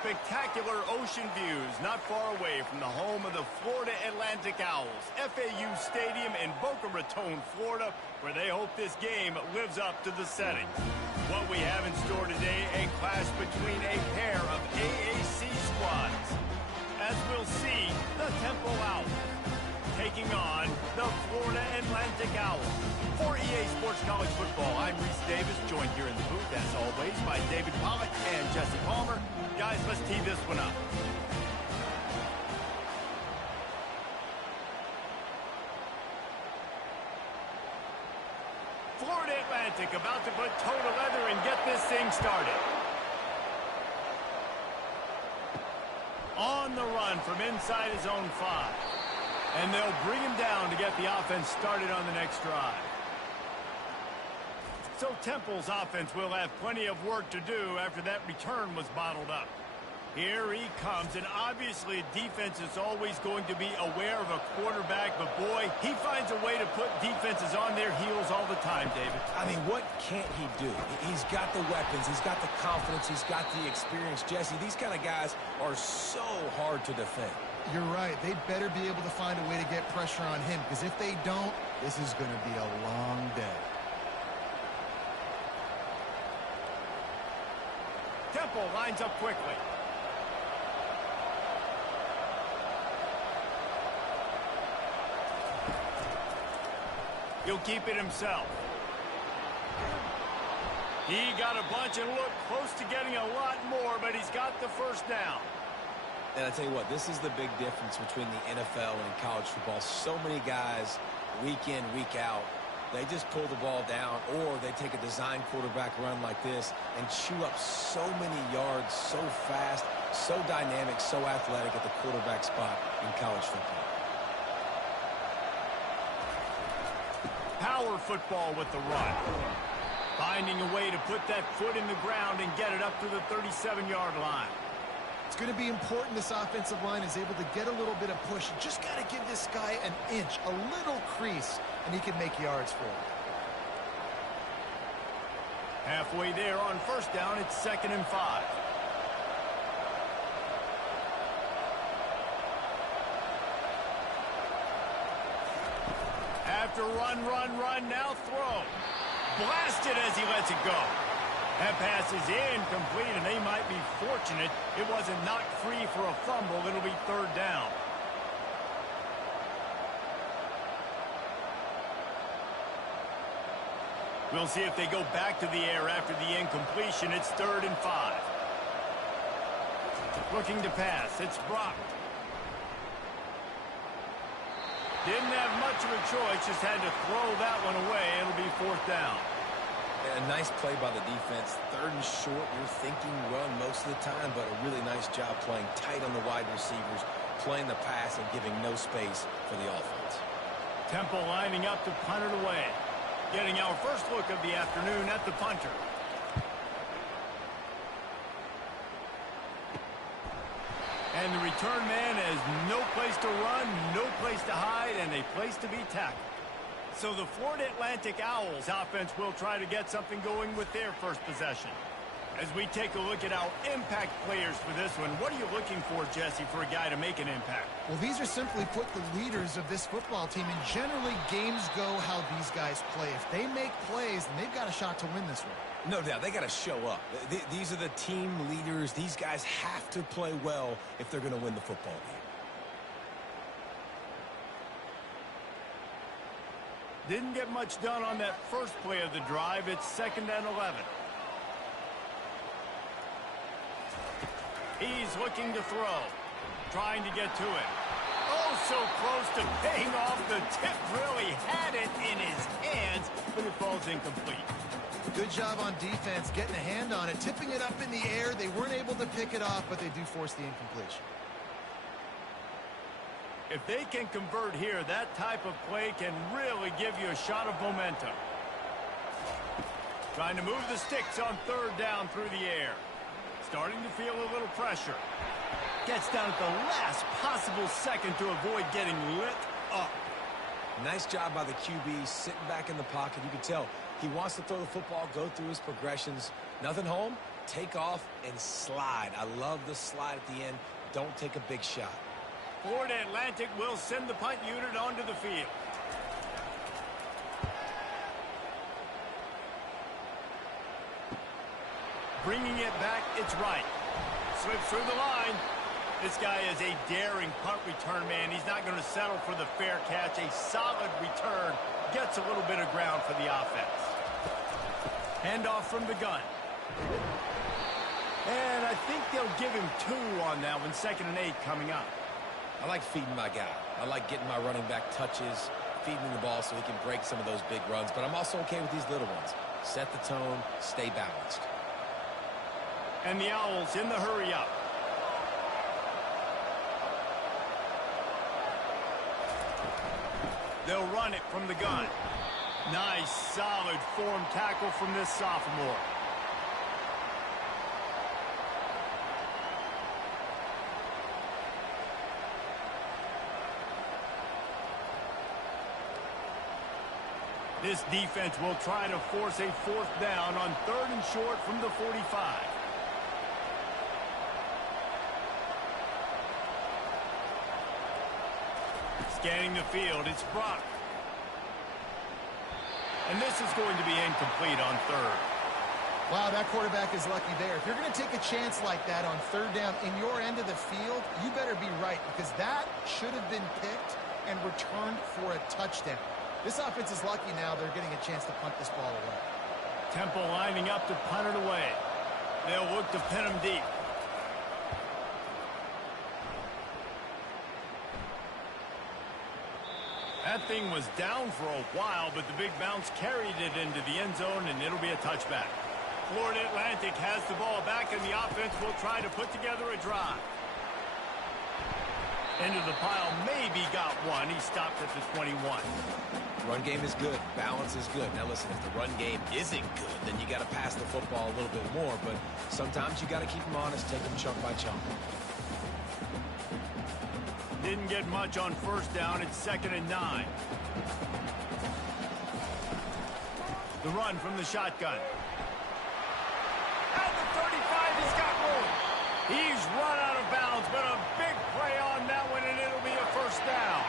spectacular ocean views not far away from the home of the Florida Atlantic Owls, FAU Stadium in Boca Raton, Florida, where they hope this game lives up to the setting. What we have in store today, a clash between a pair of AAC squads. As we'll see, the Temple Owls taking on the Florida Atlantic Owls. For EA Sports College Football, I'm Reese Davis, joined here in the booth, as always, by David Pollack and Jesse Palmer. Guys, let's tee this one up. Florida Atlantic about to put toe to leather and get this thing started. On the run from inside his own 5. And they'll bring him down to get the offense started on the next drive. So Temple's offense will have plenty of work to do after that return was bottled up. Here he comes, and obviously defense is always going to be aware of a quarterback, but boy, he finds a way to put defenses on their heels all the time, David. I mean, what can't he do? He's got the weapons, he's got the confidence, he's got the experience. Jesse, these kind of guys are so hard to defend. You're right. They better be able to find a way to get pressure on him, because if they don't, this is going to be a long day. Temple lines up quickly. He'll keep it himself. He got a bunch and looked close to getting a lot more, but he's got the first down. And I tell you what, this is the big difference between the NFL and college football. So many guys, week in, week out, they just pull the ball down, or they take a design quarterback run like this and chew up so many yards so fast, so dynamic, so athletic at the quarterback spot in college football. Power football with the run. Finding a way to put that foot in the ground and get it up to the 37-yard line. It's going to be important this offensive line is able to get a little bit of push. You just got to give this guy an inch, a little crease, and he can make yards for it. Halfway there on first down, it's 2nd and 5. After run, now throw. Blasted as he lets it go. That pass is incomplete, and they might be fortunate it wasn't knocked free for a fumble. It'll be 3rd down. We'll see if they go back to the air after the incompletion. It's 3rd and 5. Looking to pass. It's blocked. Didn't have much of a choice, just had to throw that one away. It'll be 4th down. A nice play by the defense. 3rd and short, you're thinking run most of the time, but a really nice job playing tight on the wide receivers, playing the pass and giving no space for the offense. Temple lining up to punt it away. Getting our first look of the afternoon at the punter. And the return man has no place to run, no place to hide, and a place to be tackled. So the Florida Atlantic Owls offense will try to get something going with their first possession. As we take a look at our impact players for this one, what are you looking for, Jesse, for a guy to make an impact? Well, these are simply put the leaders of this football team, and generally games go how these guys play. If they make plays, then they've got a shot to win this one. No doubt, they got to show up. These are the team leaders. These guys have to play well if they're going to win the football game. Didn't get much done on that first play of the drive. It's 2nd and 11. He's looking to throw. Trying to get to it. Oh, so close to paying off. The tip really had it in his hands, but it falls incomplete. Good job on defense getting a hand on it, tipping it up in the air. They weren't able to pick it off, but they do force the incompletion. If they can convert here, that type of play can really give you a shot of momentum. Trying to move the sticks on 3rd down through the air. Starting to feel a little pressure. Gets down at the last possible second to avoid getting lit up. Nice job by the QB, sitting back in the pocket. You can tell he wants to throw the football, go through his progressions. Nothing home, take off and slide. I love the slide at the end. Don't take a big shot. Florida Atlantic will send the punt unit onto the field. Bringing it back, it's right. Slips through the line. This guy is a daring punt return man. He's not going to settle for the fair catch. A solid return. Gets a little bit of ground for the offense. Handoff from the gun. And I think they'll give him 2 on that one. 2nd and 8 coming up. I like feeding my guy. I like getting my running back touches, feeding him the ball so he can break some of those big runs. But I'm also okay with these little ones. Set the tone, stay balanced. And the Owls in the hurry up. They'll run it from the gun. Nice, solid form tackle from this sophomore. This defense will try to force a 4th down on 3rd and short from the 45. Scanning the field, it's Brock. And this is going to be incomplete on 3rd. Wow, that quarterback is lucky there. If you're going to take a chance like that on 3rd down in your end of the field, you better be right, because that should have been picked and returned for a touchdown. This offense is lucky now they're getting a chance to punt this ball away. Temple lining up to punt it away. They'll look to pin him deep. That thing was down for a while, but the big bounce carried it into the end zone, and it'll be a touchback. Florida Atlantic has the ball back, and the offense will try to put together a drive. Into the pile, maybe got one. He stopped at the 21. Run game is good. Balance is good. Now listen, if the run game isn't good, then you got to pass the football a little bit more, but sometimes you got to keep them honest, take them chunk by chunk. Didn't get much on 1st down. It's 2nd and 9. The run from the shotgun. At the 35, he's got room. He's run out of bounds, but a big play on that one, and it'll be a 1st down.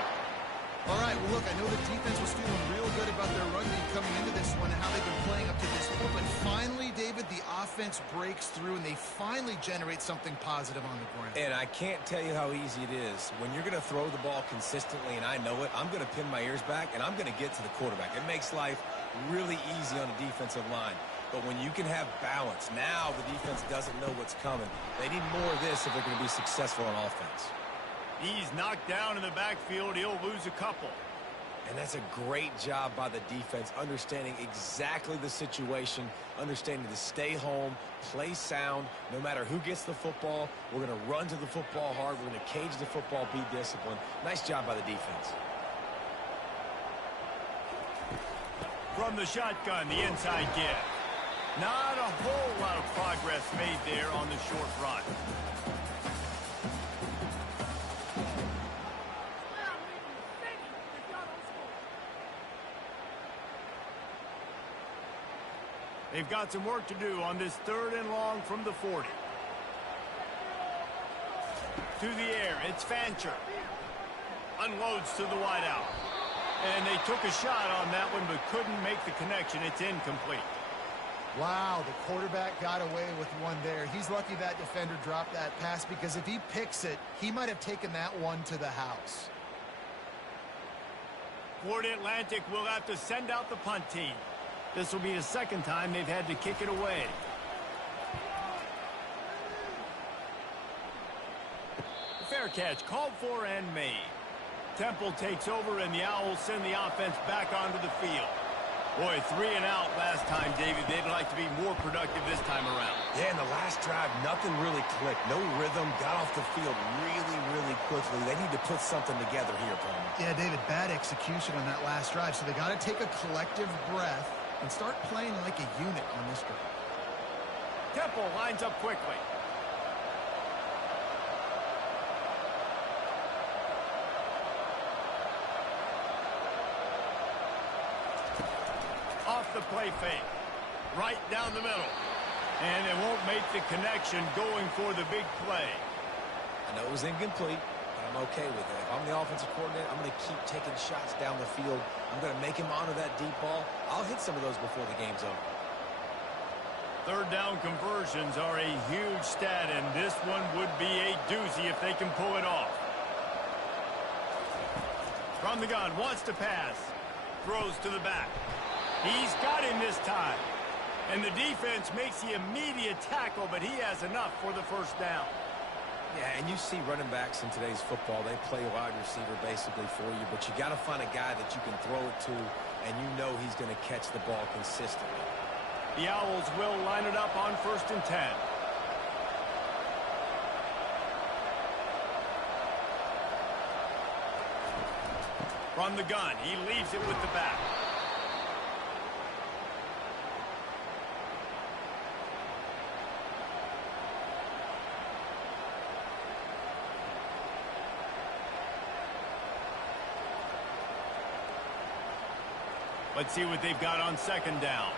All right, well, look, I know the defense was feeling real good about their run game coming into this one and how they've been playing up to this point, but finally, David, the offense breaks through, and they finally generate something positive on the ground. And I can't tell you how easy it is. When you're going to throw the ball consistently, and I know it, I'm going to pin my ears back, and I'm going to get to the quarterback. It makes life really easy on the defensive line. But when you can have balance, now the defense doesn't know what's coming. They need more of this if they're going to be successful on offense. He's knocked down in the backfield. He'll lose a couple. And that's a great job by the defense, understanding exactly the situation, understanding to stay home, play sound. No matter who gets the football, we're going to run to the football hard. We're going to cage the football, be disciplined. Nice job by the defense. From the shotgun, the inside give. Not a whole lot of progress made there on the short run. They've got some work to do on this 3rd and long from the 40. To the air, it's Fancher. Unloads to the wideout. And they took a shot on that one, but couldn't make the connection. It's incomplete. Wow, the quarterback got away with one there. He's lucky that defender dropped that pass, because if he picks it, he might have taken that one to the house. Florida Atlantic will have to send out the punt team. This will be the 2nd time they've had to kick it away. Fair catch called for and made. Temple takes over, and the Owls send the offense back onto the field. Boy, 3 and out last time, David. They'd like to be more productive this time around. Yeah, in the last drive, nothing really clicked. No rhythm, got off the field really quickly. They need to put something together here, Palmer. Yeah, David, bad execution on that last drive, so they got to take a collective breath and start playing like a unit on this drive. Temple lines up quickly. Off the play fake. Right down the middle. And they won't make the connection going for the big play. I know it was incomplete, but I'm okay with it. If I'm the offensive coordinator, I'm going to keep taking shots down the field. I'm going to make him honor that deep ball. I'll hit some of those before the game's over. Third down conversions are a huge stat, and this one would be a doozy if they can pull it off. From the gun, wants to pass. Throws to the back. He's got him this time. And the defense makes the immediate tackle, but he has enough for the first down. Yeah, and you see running backs in today's football, they play wide receiver basically for you, but you got to find a guy that you can throw it to, and you know he's going to catch the ball consistently. The Owls will line it up on 1st and 10. From the gun, he leaves it with the back. Let's see what they've got on 2nd down.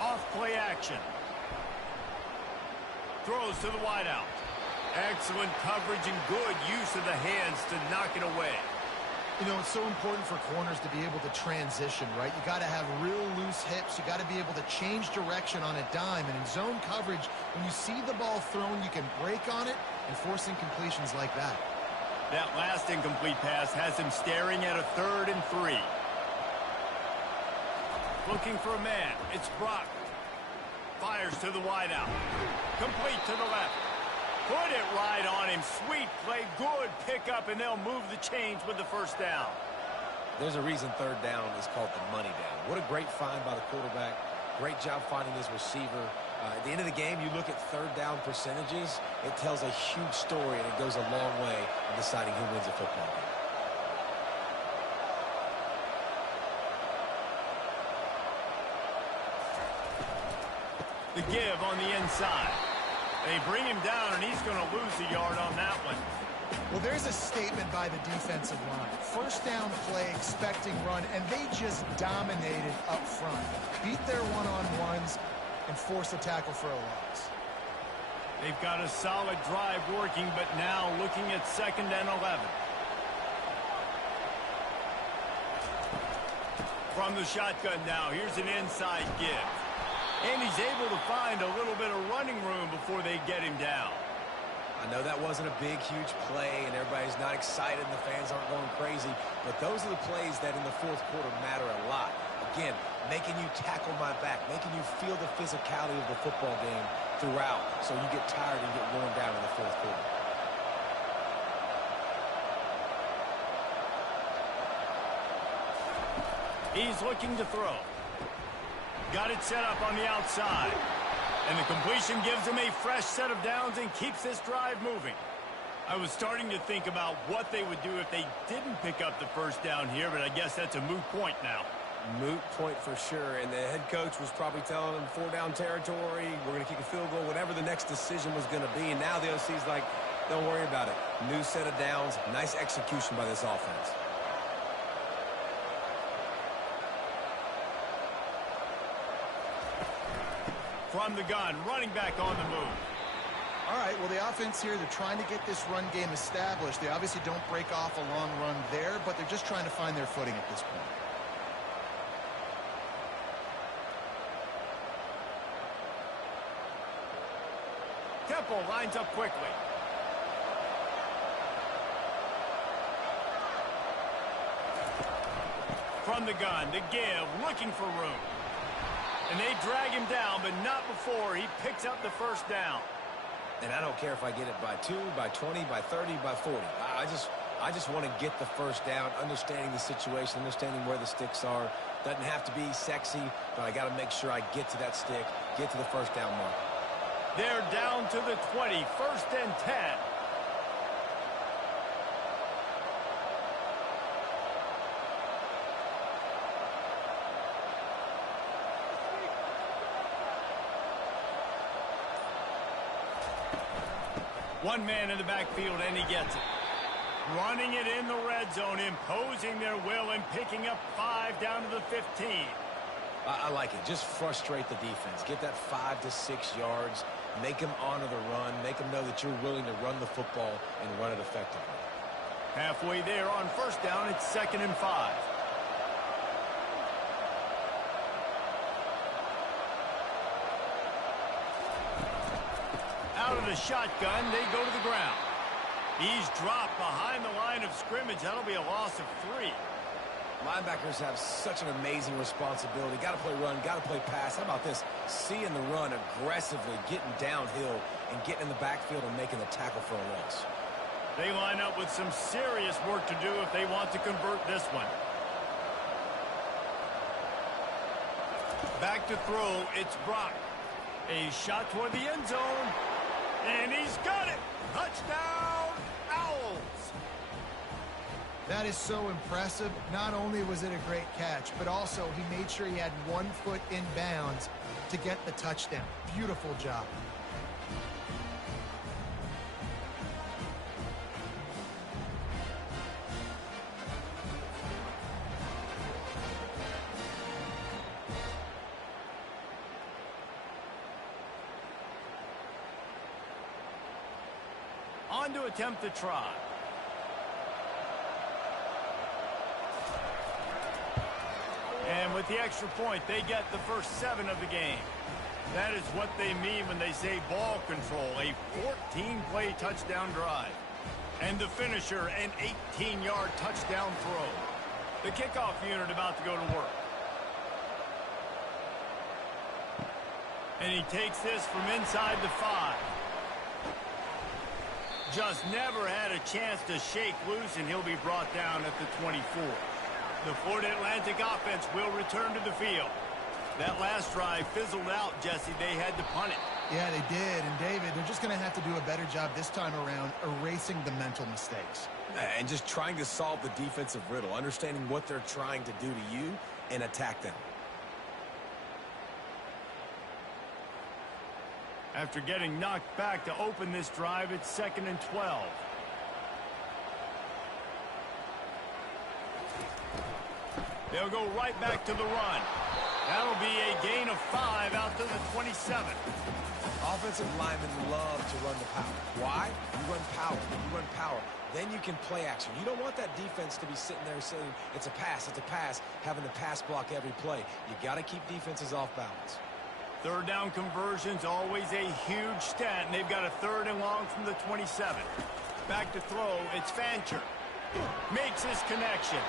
Off-play action. Throws to the wideout. Excellent coverage and good use of the hands to knock it away. You know, it's so important for corners to be able to transition, right? You got to have real loose hips. You got to be able to change direction on a dime. And in zone coverage, when you see the ball thrown, you can break on it and force incompletions like that. That last incomplete pass has him staring at a 3rd and 3. Looking for a man. It's Brock. Fires to the wideout. Complete to the left. Put it right on him. Sweet play. Good pickup, and they'll move the chains with the first down. There's a reason 3rd down is called the money down. What a great find by the quarterback. Great job finding his receiver. At the end of the game, you look at 3rd down percentages. It tells a huge story, and it goes a long way in deciding who wins a football game. The give on the inside. They bring him down, and he's going to lose a yard on that one. Well, there's a statement by the defensive line. First down play, expecting run, and they just dominated up front. Beat their one-on-ones and force a tackle for a loss. They've got a solid drive working, but now looking at 2nd and 11. From the shotgun now, here's an inside give. And he's able to find a little bit of running room before they get him down. I know that wasn't a big, huge play, and everybody's not excited, and the fans aren't going crazy, but those are the plays that in the 4th quarter matter a lot. Again, making you tackle my back, making you feel the physicality of the football game throughout, so you get tired and get worn down in the 4th quarter. He's looking to throw. Got it set up on the outside. And the completion gives him a fresh set of downs and keeps this drive moving. I was starting to think about what they would do if they didn't pick up the first down here, but I guess that's a moot point now. Moot point for sure, and the head coach was probably telling them 4-down territory, we're going to kick a field goal, whatever the next decision was going to be, and now the OC's like, don't worry about it. New set of downs, nice execution by this offense. From the gun, running back on the move. All right, well, the offense here, they're trying to get this run game established. They obviously don't break off a long run there, but they're just trying to find their footing at this point. Temple lines up quickly. From the gun, the give, looking for room. And they drag him down, but not before he picks up the first down. And I don't care if I get it by 2, by 20, by 30, by 40. I just want to get the first down, understanding the situation, understanding where the sticks are. Doesn't have to be sexy, but I got to make sure I get to that stick, get to the first down mark. They're down to the 20, 1st and 10. One man in the backfield, and he gets it. Running it in the red zone, imposing their will and picking up 5 down to the 15. I like it. Just frustrate the defense. Get that 5 to 6 yards. Make them honor the run. Make them know that you're willing to run the football and run it effectively. Halfway there on first down, it's 2nd and 5. Out of the shotgun, they go to the ground. He's dropped behind the line of scrimmage. That'll be a loss of 3. Linebackers have such an amazing responsibility. Got to play run, got to play pass. How about this? Seeing the run aggressively, getting downhill, and getting in the backfield and making the tackle for a loss. They line up with some serious work to do if they want to convert this one. Back to throw, it's Brock. A shot toward the end zone, and he's got it. Touchdown, Owls. That is so impressive. Not only was it a great catch, but also he made sure he had 1 foot in bounds to get the touchdown. Beautiful job. On to attempt the try. And with the extra point, they get the first 7 of the game. That is what they mean when they say ball control, a 14-play touchdown drive. And the finisher, an 18-yard touchdown throw. The kickoff unit about to go to work. And he takes this from inside the 5. Just never had a chance to shake loose, and he'll be brought down at the 24. The Florida Atlantic offense will return to the field. That last drive fizzled out, Jesse. They had to punt it. Yeah, they did. And, David, they're just going to have to do a better job this time around erasing the mental mistakes. And just trying to solve the defensive riddle, understanding what they're trying to do to you and attack them. After getting knocked back to open this drive, it's 2nd and 12. They'll go right back to the run. That'll be a gain of 5 out to the 27. Offensive linemen love to run the power. Why? You run power. You run power. Then you can play action. You don't want that defense to be sitting there saying, it's a pass, having to pass block every play. You got to keep defenses off balance. 3rd down conversion's always a huge stat, and they've got a 3rd and long from the 27. Back to throw, it's Fancher. Makes his connection.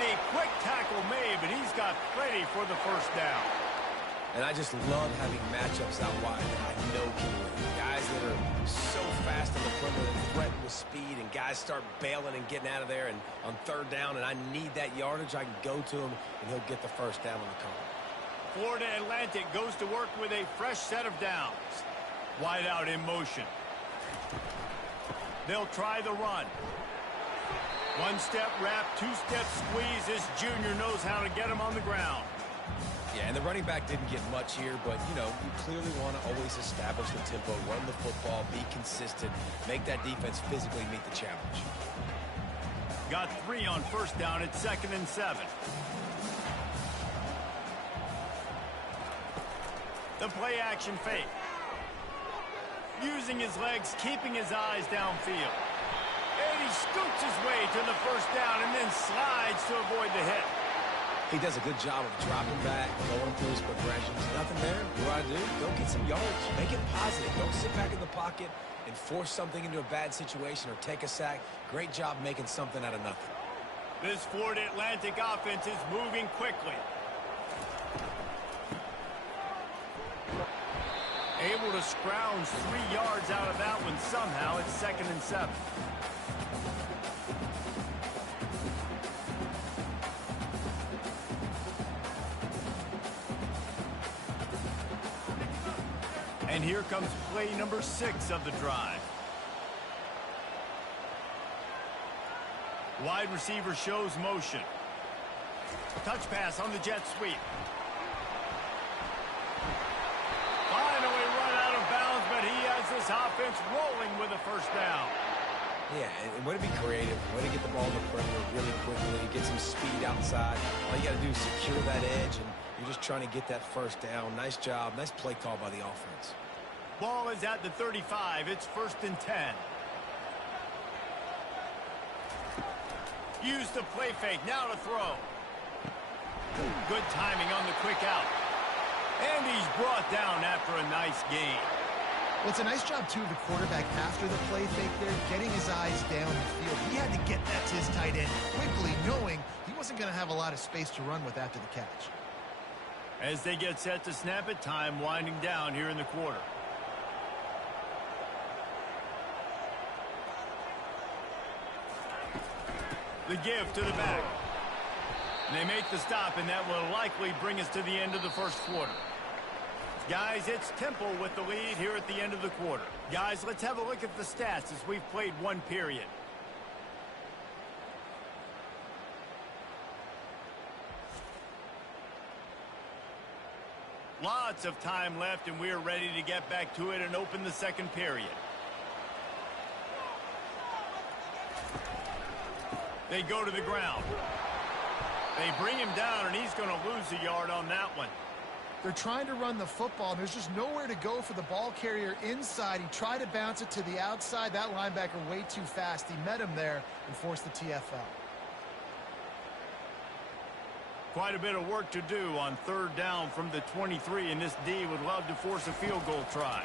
A quick tackle made, but he's got plenty for the first down. And I just love having matchups out wide that I know can win. Guys that are so fast on the perimeter that threaten with speed, and guys start bailing and getting out of there, and on 3rd down, and I need that yardage, I can go to him, and he'll get the first down on the come. Florida Atlantic goes to work with a fresh set of downs. Wide out in motion. They'll try the run. 1-step wrap, 2-step squeeze. This junior knows how to get him on the ground. Yeah, and the running back didn't get much here, but, you know, you clearly want to always establish the tempo, run the football, be consistent, make that defense physically meet the challenge. Got 3 on first down at 2nd and 7. The play action fake. Using his legs, keeping his eyes downfield. And he scoots his way to the first down and then slides to avoid the hit. He does a good job of dropping back, going through his progressions. Nothing there. What do I do? Go get some yards. Make it positive. Don't sit back in the pocket and force something into a bad situation or take a sack. Great job making something out of nothing. This Florida Atlantic offense is moving quickly. Able to scrounge 3 yards out of that one somehow. It's 2nd and 7. And here comes play number 6 of the drive. Wide receiver shows motion. Touch pass on the jet sweep. Finally run out of bounds, but he has the this offense rolling with a first down. Yeah, and way to be creative, way to get the ball in the perimeter really quickly, get some speed outside. All you got to do is secure that edge, and you're just trying to get that first down. Nice job. Nice play call by the offense. Ball is at the 35. It's 1st and 10. Use the play fake. Now to throw. Good timing on the quick out. And he's brought down after a nice gain. Well, it's a nice job, too, of the quarterback after the play fake there, getting his eyes down the field. He had to get that to his tight end quickly, knowing he wasn't going to have a lot of space to run with after the catch. As they get set to snap it, time winding down here in the quarter. The give to the back. And they make the stop, and that will likely bring us to the end of the first quarter. Guys, it's Temple with the lead here at the end of the quarter. Guys, let's have a look at the stats as we've played one period. Lots of time left, and we are ready to get back to it and open the second period. They go to the ground. They bring him down, and he's going to lose a yard on that one. They're trying to run the football, and there's just nowhere to go for the ball carrier inside. He tried to bounce it to the outside. That linebacker way too fast. He met him there and forced the TFL. Quite a bit of work to do on 3rd down from the 23, and this D would love to force a field goal try.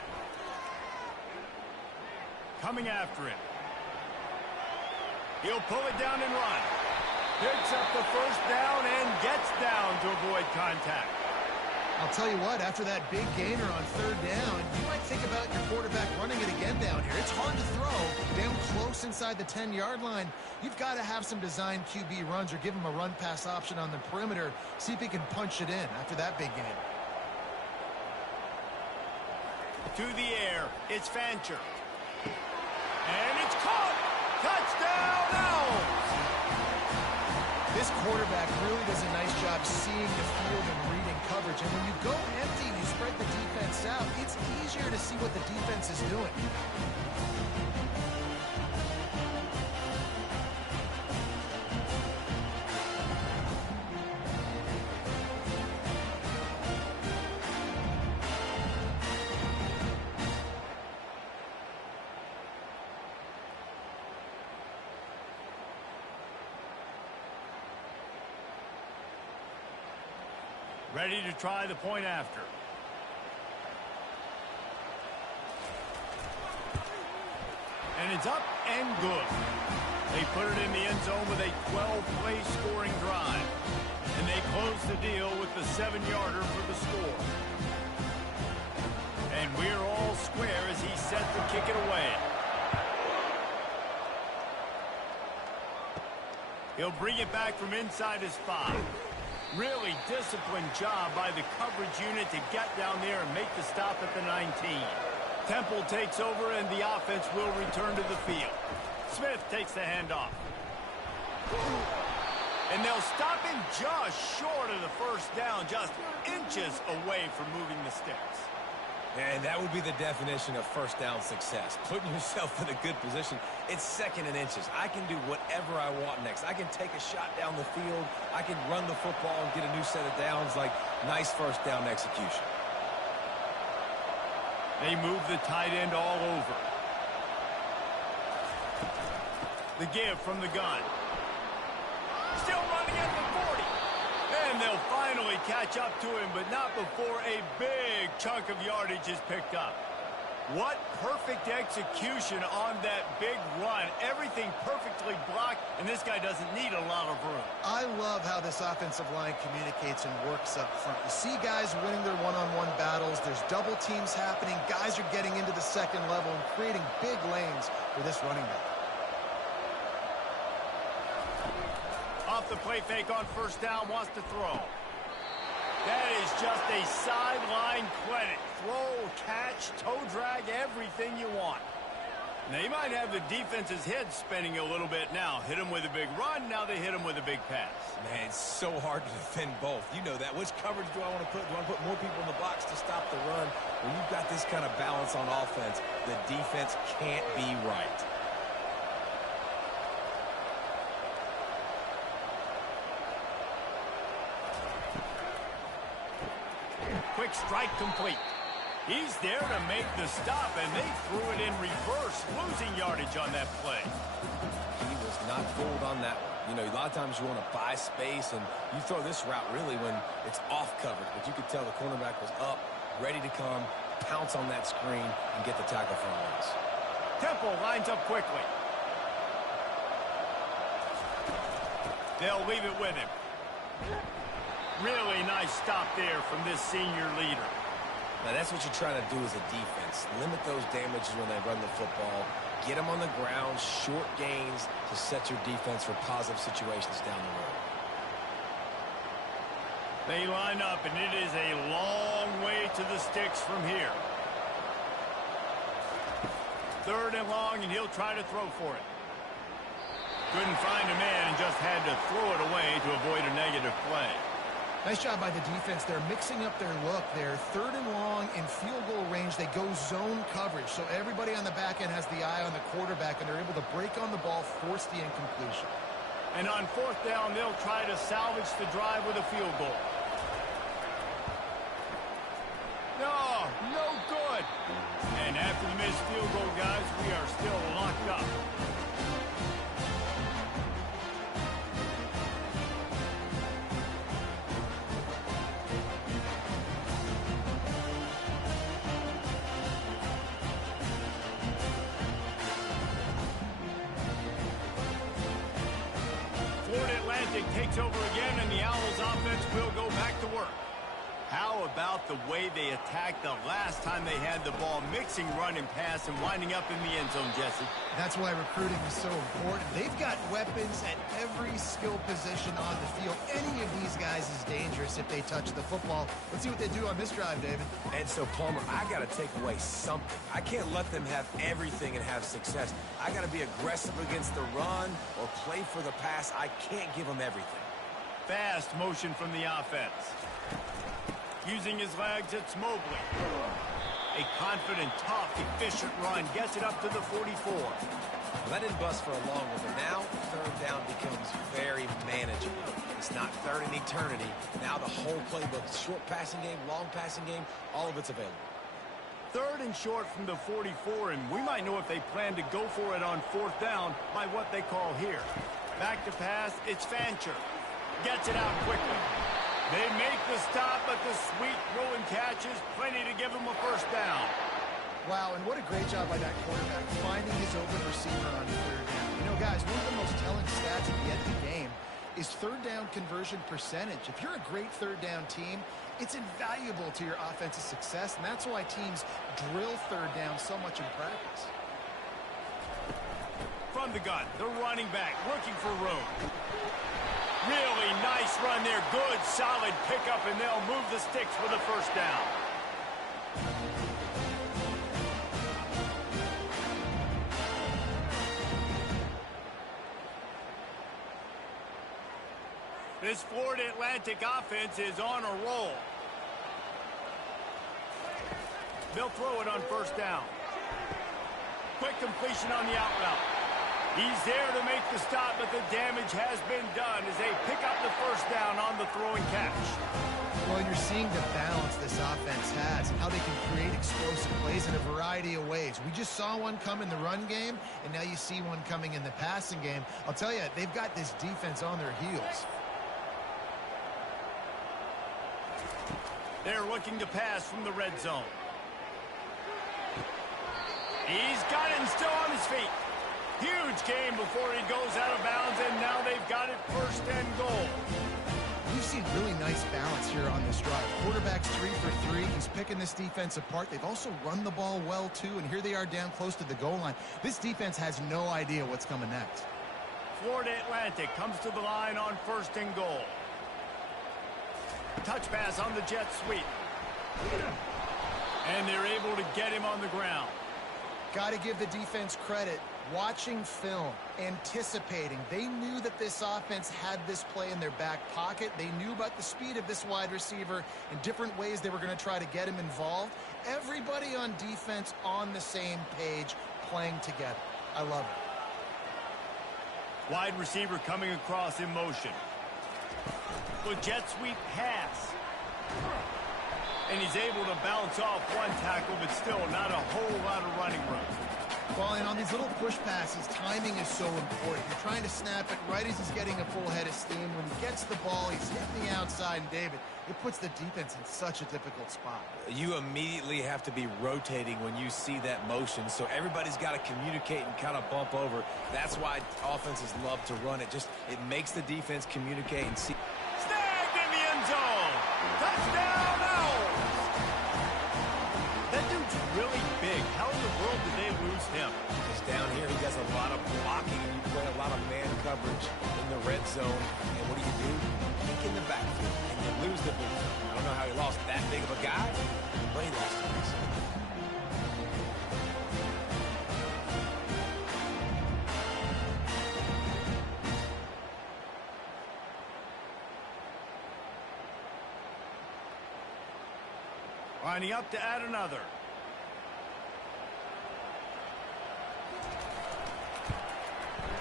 Coming after him. He'll pull it down and run. Picks up the first down and gets down to avoid contact. I'll tell you what, after that big gainer on 3rd down, you might think about your quarterback running it again down here. It's hard to throw down close inside the 10-yard line. You've got to have some designed QB runs or give him a run-pass option on the perimeter. See if he can punch it in after that big gain. To the air, it's Fancher. And it's caught! Touchdown, Owls! This quarterback really does a nice job seeing the field and reading coverage. And when you go empty and you spread the defense out, it's easier to see what the defense is doing. Ready to try the point after. And it's up and good. They put it in the end zone with a 12-play scoring drive. And they close the deal with the 7-yarder for the score. And we're all square as he's set to kick it away. He'll bring it back from inside his 5. Really disciplined job by the coverage unit to get down there and make the stop at the 19. Temple takes over, and the offense will return to the field. Smith takes the handoff. And they'll stop him just short of the first down, just inches away from moving the sticks. And that would be the definition of first down success. Putting yourself in a good position. It's 2nd and inches. I can do whatever I want next. I can take a shot down the field. I can run the football and get a new set of downs. Like, nice first down execution. They move the tight end all over. The give from the gun. Still running at the 40. And they'll finally catch up to him, but not before a big chunk of yardage is picked up. What perfect execution on that big run. Everything perfectly blocked, and this guy doesn't need a lot of room. I love how this offensive line communicates and works up front. You see guys winning their one-on-one battles. There's double teams happening. Guys are getting into the second level and creating big lanes for this running back. Off the play fake on first down, wants to throw. That is just a sideline credit. Throw, catch, toe drag, everything you want. They might have the defense's head spinning a little bit now. Hit them with a big run, now they hit them with a big pass. Man, it's so hard to defend both. You know that. Which coverage do I want to put? Do I want to put more people in the box to stop the run? When you've got this kind of balance on offense, the defense can't be right. Quick strike complete. He's there to make the stop, and they threw it in reverse, losing yardage on that play. He was not fooled on that one. You know, a lot of times you want to buy space, and you throw this route really when it's off coverage. But you could tell the cornerback was up, ready to come, pounce on that screen, and get the tackle for a loss. Temple lines up quickly. They'll leave it with him. Really nice stop there from this senior leader. Now, that's what you're trying to do as a defense. Limit those damages when they run the football. Get them on the ground, short gains to set your defense for positive situations down the road. They line up, and it is a long way to the sticks from here. 3rd and long, and he'll try to throw for it. Couldn't find a man and just had to throw it away to avoid a negative play. Nice job by the defense. They're mixing up their look. They're 3rd and long in field goal range. They go zone coverage. So everybody on the back end has the eye on the quarterback, and they're able to break on the ball, force the incompletion. And on 4th down, they'll try to salvage the drive with a field goal. No good. And after the missed field goal, guys, we are still locked up. Takes over again, and the Owls offense will go back to work. How about the way they attacked the last time they had the ball, mixing run and pass and winding up in the end zone, Jesse? That's why recruiting is so important. They've got weapons at every skill position on the field. Any of these guys is dangerous if they touch the football. Let's see what they do on this drive, David. And so, Palmer, I got to take away something. I can't let them have everything and have success. I got to be aggressive against the run or play for the pass. I can't give them everything. Fast motion from the offense. Using his legs, it's Mobley. A confident, tough, efficient run gets it up to the 44. Well, that didn't bust for a long one, but now 3rd down becomes very manageable. It's not 3rd in eternity. Now the whole playbook, short passing game, long passing game, all of it's available. 3rd and short from the 44, and we might know if they plan to go for it on 4th down by what they call here. Back to pass, it's Fancher. Gets it out quickly. They make the stop, but the sweet throw and catch is plenty to give them a 1st down. Wow, and what a great job by that quarterback, finding his open receiver on 3rd down. You know, guys, one of the most telling stats at the end of the game is 3rd down conversion percentage. If you're a great 3rd down team, it's invaluable to your offensive success, and that's why teams drill 3rd down so much in practice. From the gun, the running back looking for room. Really nice run there. Good, solid pickup, and they'll move the sticks for the 1st down. This Florida Atlantic offense is on a roll. They'll throw it on 1st down. Quick completion on the out route. He's there to make the stop, but the damage has been done as they pick up the 1st down on the throw and catch. Well, you're seeing the balance this offense has and how they can create explosive plays in a variety of ways. We just saw one come in the run game, and now you see one coming in the passing game. I'll tell you, they've got this defense on their heels. They're looking to pass from the red zone. He's got it and still on his feet. Huge game before he goes out of bounds, and now they've got it 1st and goal. We've seen really nice balance here on this drive. Quarterback's 3 for 3. He's picking this defense apart. They've also run the ball well, too, and here they are down close to the goal line. This defense has no idea what's coming next. Florida Atlantic comes to the line on 1st and goal. Touch pass on the jet sweep. And they're able to get him on the ground. Got to give the defense credit. Watching film, anticipating. They knew that this offense had this play in their back pocket. They knew about the speed of this wide receiver and different ways they were going to try to get him involved. Everybody on defense on the same page, playing together. I love it. Wide receiver coming across in motion. With jet sweep pass. And he's able to bounce off one tackle, but still not a whole lot of running room. Well, and on these little push passes, timing is so important. You're trying to snap it right as he's getting a full head of steam. When he gets the ball, he's hitting the outside, and David, it puts the defense in such a difficult spot. You immediately have to be rotating when you see that motion, so everybody's got to communicate and kind of bump over. That's why offenses love to run it. It makes the defense communicate and see. Snagged in the end zone. Touchdown, Owls. That dude's really big. How in the world did they lose him? He's down here. He does a lot of blocking, and you play a lot of man coverage in the red zone. And what do? Kick in the backfield, and you lose the big zone. I don't know how he lost that big of a guy, but he lost him. Lining up to add another.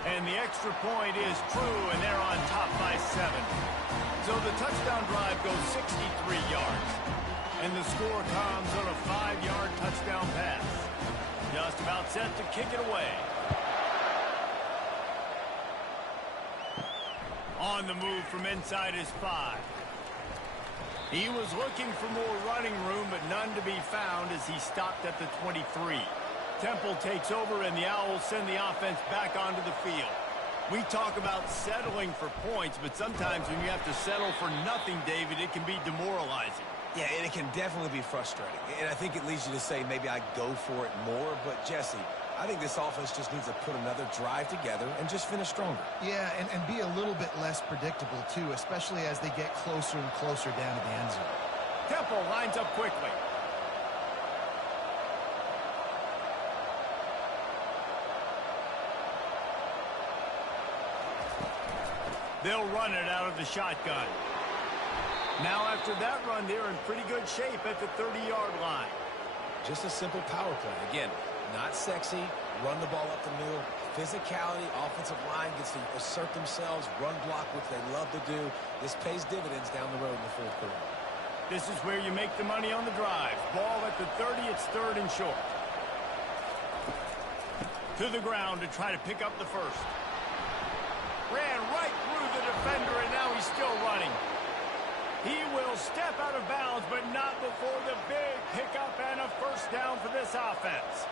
And the extra point is true, and they're on top by 7. So the touchdown drive goes 63 yards. And the score comes on a 5-yard touchdown pass. Just about set to kick it away. On the move from inside his 5. He was looking for more running room, but none to be found as he stopped at the 23. Temple takes over, and the Owls send the offense back onto the field. We talk about settling for points, but sometimes when you have to settle for nothing, David, it can be demoralizing. Yeah, and it can definitely be frustrating. And I think it leads you to say maybe I go for it more. But, Jesse, I think this offense just needs to put another drive together and just finish stronger. Yeah, and be a little bit less predictable, too, especially as they get closer and closer down to the end zone. Temple lines up quickly. They'll run it out of the shotgun. Now after that run, they're in pretty good shape at the 30-yard line. Just a simple power play. Again, not sexy, run the ball up the middle. Physicality, offensive line gets to assert themselves, run block, which they love to do. This pays dividends down the road in the fourth quarter. This is where you make the money on the drive. Ball at the 30, it's 3rd and short. To the ground to try to pick up the first. Ran right through the defender, and now he's still running. He will step out of bounds, but not before the big pickup and a first down for this offense.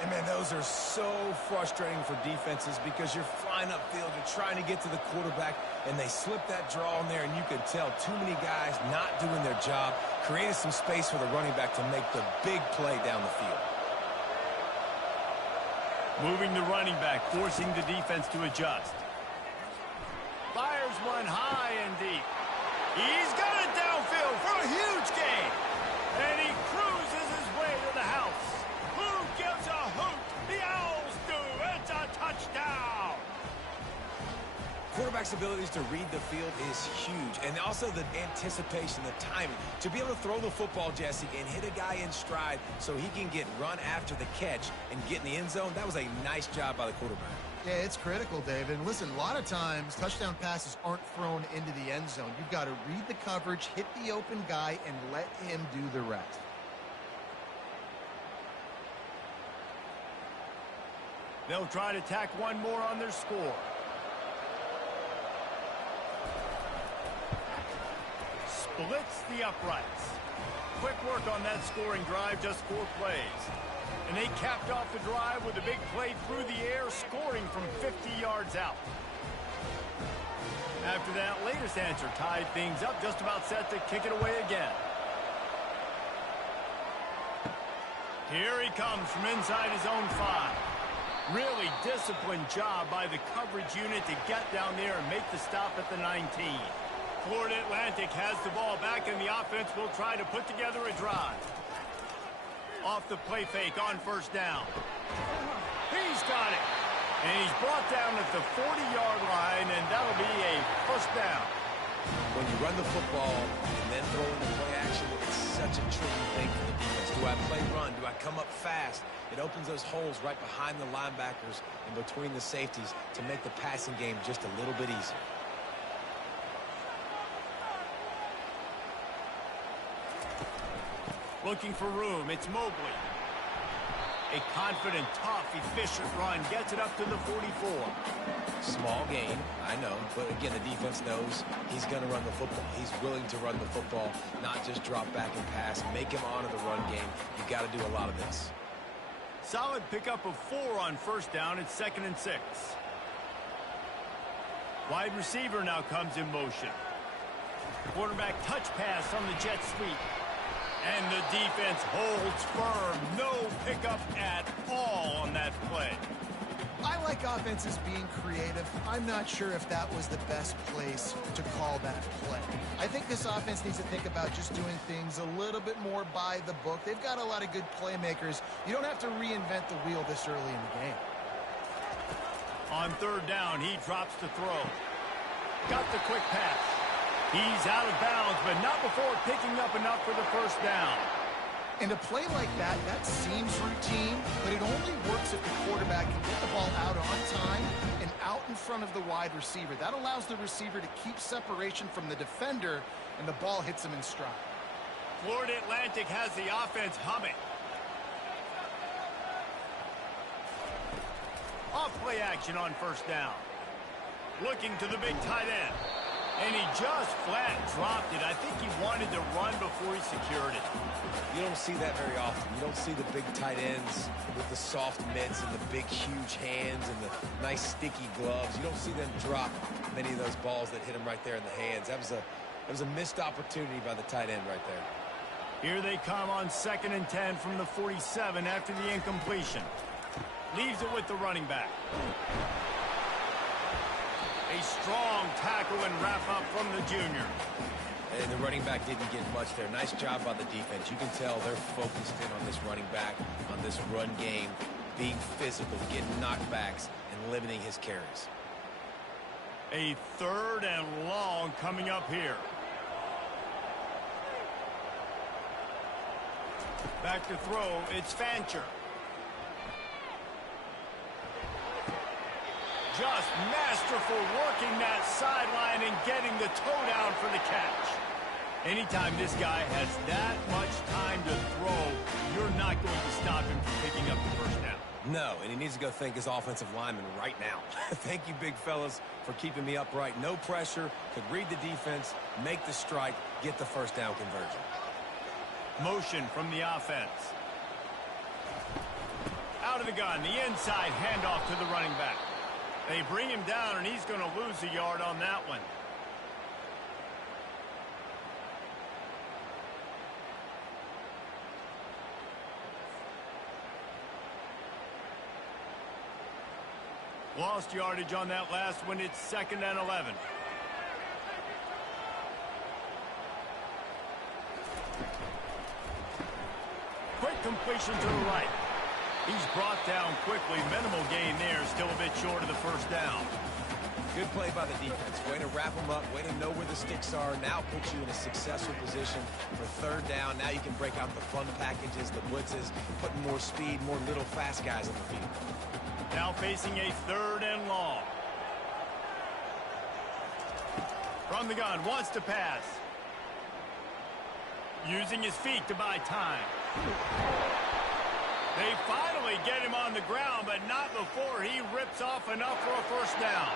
And, man, those are so frustrating for defenses because you're flying upfield, you're trying to get to the quarterback, and they slip that draw in there, and you can tell too many guys not doing their job, creating some space for the running back to make the big play down the field. Moving the running back, forcing the defense to adjust. Fires one high and deep. He's got it downfield for a huge gain. And he cruises his way to the house. Who gives a hoot? The Owls do. It's a touchdown. Quarterback's abilities to read the field is huge. And also the anticipation, the timing. To be able to throw the football, Jesse, and hit a guy in stride so he can get run after the catch and get in the end zone, that was a nice job by the quarterback. Yeah, it's critical, David. And listen, a lot of times touchdown passes aren't thrown into the end zone. You've got to read the coverage, hit the open guy, and let him do the rest. They'll try to tack one more on their score. Splits the uprights. Quick work on that scoring drive, just 4 plays. And they capped off the drive with a big play through the air, scoring from 50 yards out. After that latest answer tied things up, just about set to kick it away again. Here he comes from inside his own 5. Really disciplined job by the coverage unit to get down there and make the stop at the 19. Florida Atlantic has the ball back, and the offense will try to put together a drive. Off the play fake on first down. He's got it. And he's brought down at the 40-yard line, and that'll be a first down. When you run the football and then throw in the play action, it's such a tricky thing for the defense. Do I play run? Do I come up fast? It opens those holes right behind the linebackers and between the safeties to make the passing game just a little bit easier. Looking for room, it's Mobley. A confident, tough, efficient run gets it up to the 44. Small gain, I know, but again, the defense knows he's going to run the football. He's willing to run the football, not just drop back and pass, make him honor the run game. You got to do a lot of this. Solid pickup of 4 on first down. It's 2nd and 6. Wide receiver now comes in motion. Quarterback touch pass on the jet sweep. And the defense holds firm. No pickup at all on that play. I like offenses being creative. I'm not sure if that was the best place to call that play. I think this offense needs to think about just doing things a little bit more by the book. They've got a lot of good playmakers. You don't have to reinvent the wheel this early in the game. On third down, he drops the throw. Got the quick pass. He's out of bounds, but not before picking up enough for the first down. And a play like that, that seems routine, but it only works if the quarterback can get the ball out on time and out in front of the wide receiver. That allows the receiver to keep separation from the defender, and the ball hits him in stride. Florida Atlantic has the offense humming. Off play action on first down. Looking to the big tight end. And he just flat dropped it. I think he wanted to run before he secured it. You don't see that very often. You don't see the big tight ends with the soft mitts and the big, huge hands and the nice, sticky gloves. You don't see them drop many of those balls that hit him right there in the hands. That was a missed opportunity by the tight end right there. Here they come on 2nd and 10 from the 47 after the incompletion. Leaves it with the running back. A strong tackle and wrap up from the junior. And the running back didn't get much there. Nice job by the defense. You can tell they're focused in on this running back, on this run game, being physical, getting knockbacks, and limiting his carries. A 3rd and long coming up here. Back to throw, it's Fancher. Just masterful working that sideline and getting the toe down for the catch. Anytime this guy has that much time to throw, you're not going to stop him from picking up the first down. No, and he needs to go thank his offensive lineman right now. Thank you, big fellas, for keeping me upright. No pressure, could read the defense, make the strike, get the first down conversion. Motion from the offense. Out of the gun, the inside handoff to the running back. They bring him down, and he's going to lose a yard on that one. Lost yardage on that last one. It's 2nd and 11. Quick completion to the right. He's brought down quickly. Minimal gain there. Still a bit short of the first down. Good play by the defense. Way to wrap them up. Way to know where the sticks are. Now put you in a successful position for 3rd down. Now you can break out the fun packages, the blitzes, putting more speed, more little fast guys on the field. Now facing a 3rd and long. From the gun, wants to pass. Using his feet to buy time. They finally get him on the ground, but not before he rips off enough for a first down.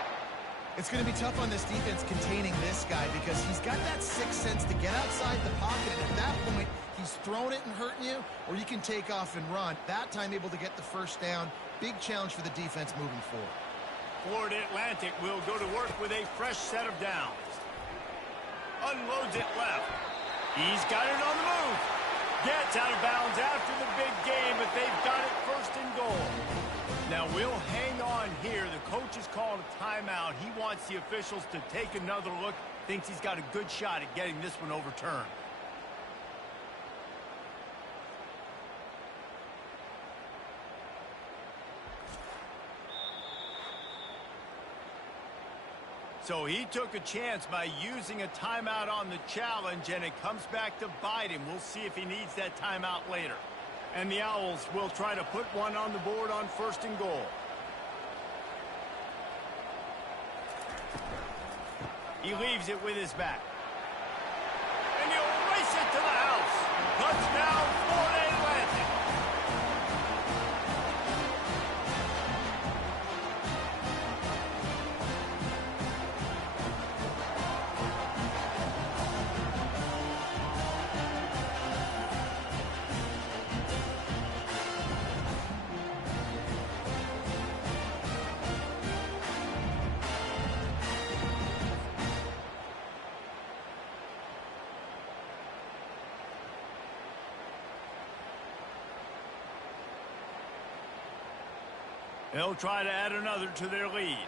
It's going to be tough on this defense containing this guy because he's got that sixth sense to get outside the pocket, and at that point, he's throwing it and hurting you, or you can take off and run. That time able to get the first down. Big challenge for the defense moving forward. Florida Atlantic will go to work with a fresh set of downs. Unloads it left. He's got it on the move. Gets out of bounds after the big game, but they've got it 1st and goal. Now we'll hang on here. The coach has called a timeout. He wants the officials to take another look. Thinks he's got a good shot at getting this one overturned. So he took a chance by using a timeout on the challenge, and it comes back to bite him. We'll see if he needs that timeout later. And the Owls will try to put one on the board on 1st and goal. He leaves it with his back. And he'll race it to the house. Touchdown, Florida Atlantic. They'll try to add another to their lead.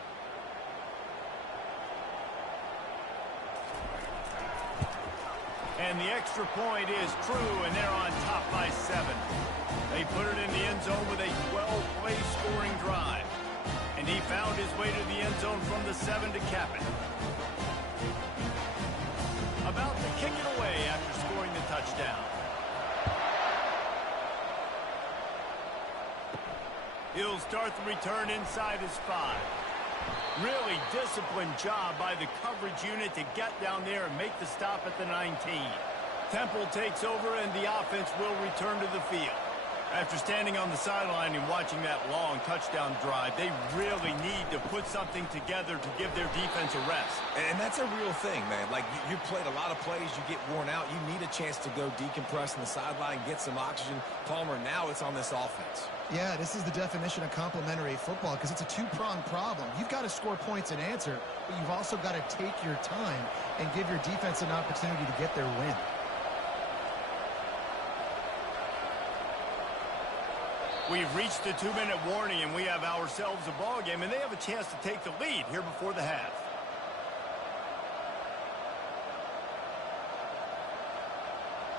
And the extra point is true, and they're on top by 7. They put it in the end zone with a 12-play scoring drive. And he found his way to the end zone from the 7 to cap it. About to kick it away after scoring the touchdown. He'll start the return inside his 5. Really disciplined job by the coverage unit to get down there and make the stop at the 19. Temple takes over and the offense will return to the field. After standing on the sideline and watching that long touchdown drive, they really need to put something together to give their defense a rest. And that's a real thing, man. Like, you played a lot of plays, you get worn out. You need a chance to go decompress on the sideline, get some oxygen. Palmer, now it's on this offense. Yeah, this is the definition of complementary football because it's a two-pronged problem. You've got to score points and answer, but you've also got to take your time and give your defense an opportunity to get their win. We've reached the 2-minute warning, and we have ourselves a ball game, and they have a chance to take the lead here before the half.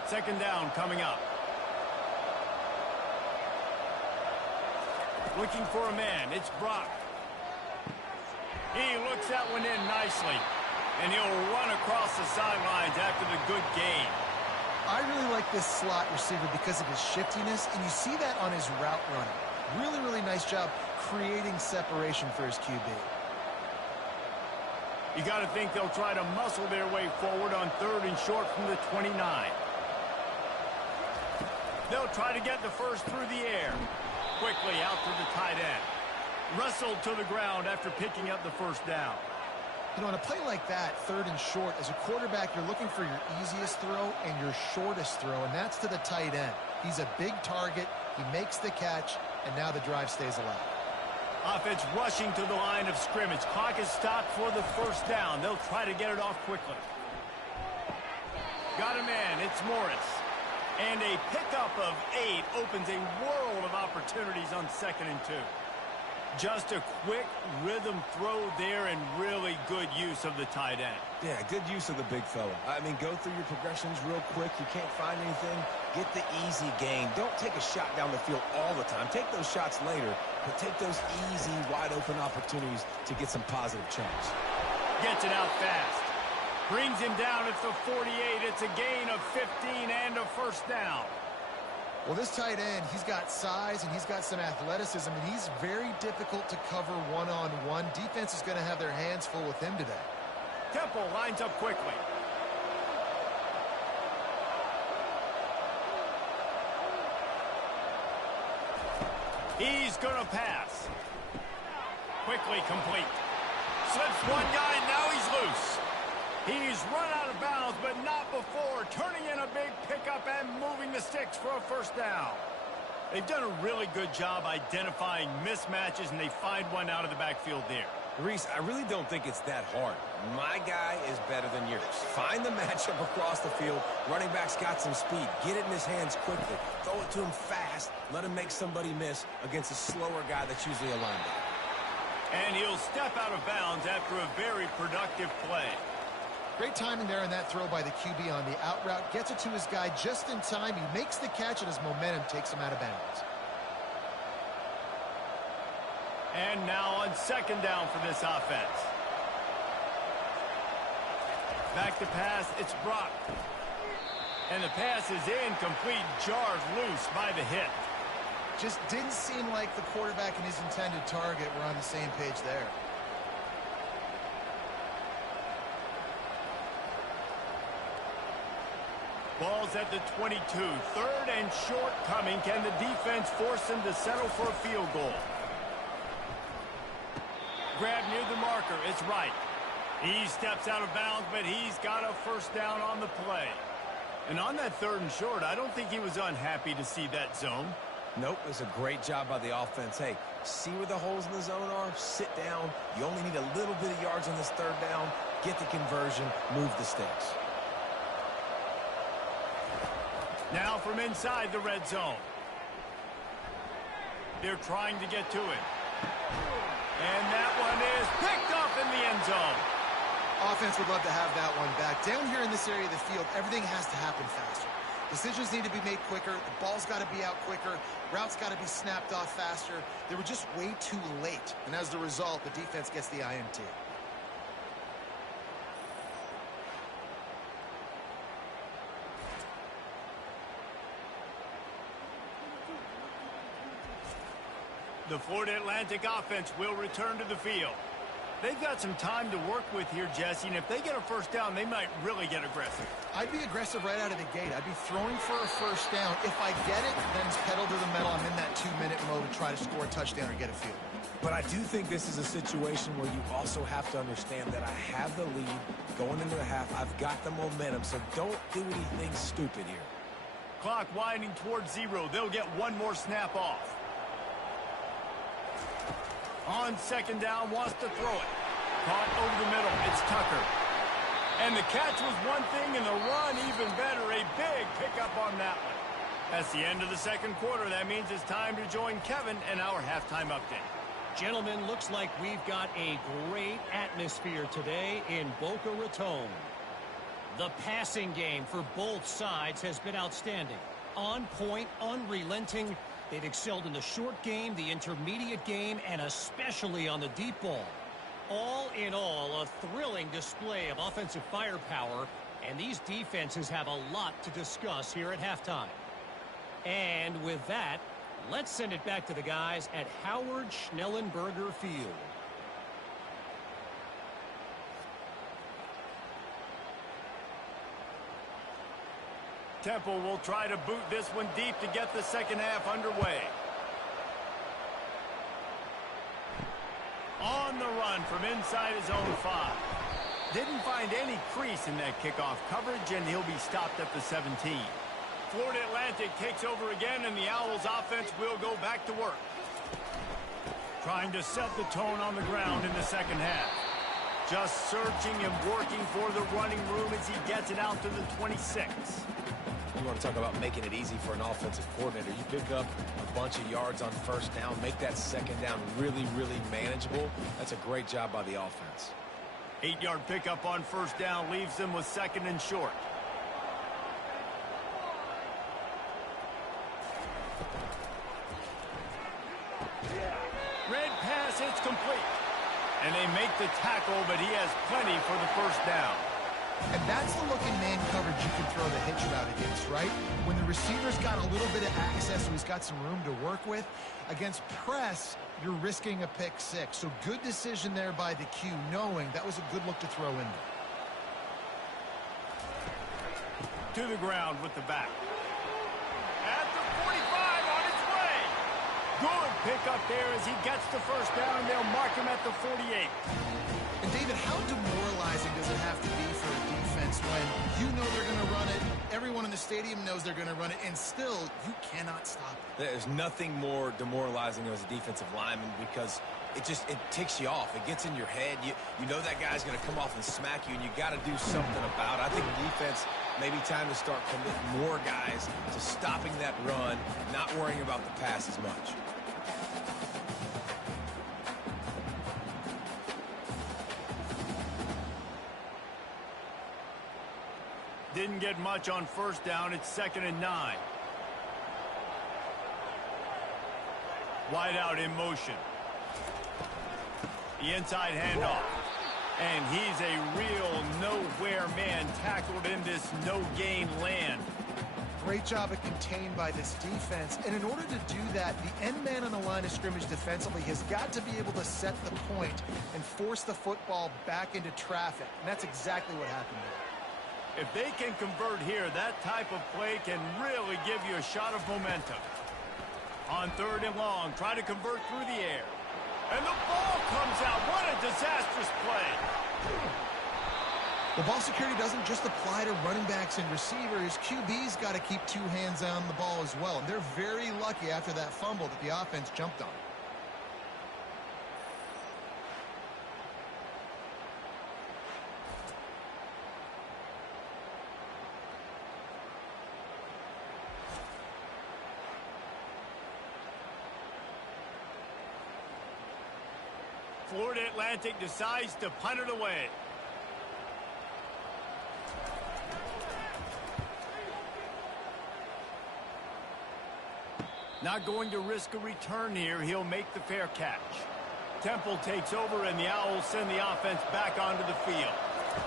Second down coming up. Looking for a man. It's Brock. He looks that one in nicely, and he'll run across the sidelines after the good gain. I really like this slot receiver because of his shiftiness, and you see that on his route running. Really, really nice job creating separation for his QB. You got to think they'll try to muscle their way forward on 3rd and short from the 29. They'll try to get the first through the air. Quickly out to the tight end. Wrestled to the ground after picking up the first down. You know, on a play like that, 3rd and short, as a quarterback, you're looking for your easiest throw and your shortest throw, and that's to the tight end. He's a big target. He makes the catch, and now the drive stays alive. Offense rushing to the line of scrimmage. Clock is stopped for the first down. They'll try to get it off quickly. Got a man. It's Morris. And a pickup of 8 opens a world of opportunities on 2nd and 2. Just a quick rhythm throw there and really good use of the tight end. Yeah, good use of the big fella. I mean, go through your progressions real quick. You can't find anything. Get the easy gain. Don't take a shot down the field all the time. Take those shots later, but take those easy, wide-open opportunities to get some positive chunks. Gets it out fast. Brings him down at the 48. It's a gain of 15 and a first down. Well, this tight end, he's got size and he's got some athleticism, and he's very difficult to cover one-on-one. Defense is going to have their hands full with him today. Temple lines up quickly. He's going to pass. Quickly complete. Slips one guy, now he's loose. He's run out of bounds, but not before. Turning in a big pickup and moving the sticks for a first down. They've done a really good job identifying mismatches, and they find one out of the backfield there. Reese, I really don't think it's that hard. My guy is better than yours. Find the matchup across the field. Running back's got some speed. Get it in his hands quickly. Throw it to him fast. Let him make somebody miss against a slower guy that's usually a linebacker. And he'll step out of bounds after a very productive play. Great timing there on that throw by the QB on the out route. Gets it to his guy just in time. He makes the catch, and his momentum takes him out of bounds. And now on second down for this offense. Back to pass, it's Brock. And the pass is incomplete, jarred loose by the hit. Just didn't seem like the quarterback and his intended target were on the same page there. Ball's at the 22. 3rd and short coming. Can the defense force him to settle for a field goal? Grab near the marker. It's Wright. He steps out of bounds, but he's got a first down on the play. And on that 3rd and short, I don't think he was unhappy to see that zone. Nope, it's a great job by the offense. Hey, see where the holes in the zone are? Sit down. You only need a little bit of yards on this 3rd down. Get the conversion. Move the sticks. Now from inside the red zone. They're trying to get to it. And that one is picked off in the end zone. Offense would love to have that one back. Down here in this area of the field, everything has to happen faster. Decisions need to be made quicker. The ball's got to be out quicker. Routes got to be snapped off faster. They were just way too late. And as the result, the defense gets the INT. The Florida Atlantic offense will return to the field. They've got some time to work with here, Jesse, and if they get a first down, they might really get aggressive. I'd be aggressive right out of the gate. I'd be throwing for a first down. If I get it, then it's pedal to the metal. I'm in that 2-minute mode to try to score a touchdown or get a field. But I do think this is a situation where you also have to understand that I have the lead going into the half. I've got the momentum, so don't do anything stupid here. Clock winding towards 0. They'll get one more snap off. On 2nd down, wants to throw it. Caught over the middle. It's Tucker. And the catch was one thing, and the run even better. A big pickup on that one. That's the end of the 2nd quarter. That means it's time to join Kevin and our halftime update. Gentlemen, looks like we've got a great atmosphere today in Boca Raton. The passing game for both sides has been outstanding. On point, unrelenting. They've excelled in the short game, the intermediate game, and especially on the deep ball. All in all, a thrilling display of offensive firepower, and these defenses have a lot to discuss here at halftime. And with that, let's send it back to the guys at Howard Schnellenberger Field. Temple will try to boot this one deep to get the 2nd half underway. On the run from inside his own 5. Didn't find any crease in that kickoff coverage, and he'll be stopped at the 17. Florida Atlantic takes over again, and the Owls offense will go back to work. Trying to set the tone on the ground in the 2nd half. Just searching and working for the running room as he gets it out to the 26. You want to talk about making it easy for an offensive coordinator. You pick up a bunch of yards on 1st down, make that 2nd down really, really manageable. That's a great job by the offense. 8-yard pickup on 1st down leaves them with 2nd and short. Red pass, it's complete. And they make the tackle, but he has plenty for the 1st down. And that's the look in man coverage you can throw the hitch route against, right? When the receiver's got a little bit of access, so he's got some room to work with. Against press, you're risking a pick 6. So good decision there by the Q, knowing that was a good look to throw in there. To the ground with the back. At the 45 on its way. Good pickup there as he gets the 1st down. They'll mark him at the 48. And David, how demoralizing does it have to be for a defense when you know they're going to run it, everyone in the stadium knows they're going to run it, and still you cannot stop it? There's nothing more demoralizing as a defensive lineman because it ticks you off. It gets in your head. You know that guy's going to come off and smack you, and you got to do something about it. I think the defense, maybe time to start committing more guys to stopping that run, not worrying about the pass as much. Didn't get much on 1st down. It's 2nd and 9. Wide out in motion. The inside handoff. And he's a real nowhere man tackled in this no-gain land. Great job of contained by this defense. And in order to do that, the end man on the line of scrimmage defensively has got to be able to set the point and force the football back into traffic. And that's exactly what happened there. If they can convert here, that type of play can really give you a shot of momentum. On 3rd and long, try to convert through the air. And the ball comes out. What a disastrous play. Well, ball security doesn't just apply to running backs and receivers. QB's got to keep 2 hands on the ball as well. And they're very lucky after that fumble that the offense jumped on. Florida Atlantic decides to punt it away. Not going to risk a return here. He'll make the fair catch. Temple takes over, and the Owls send the offense back onto the field.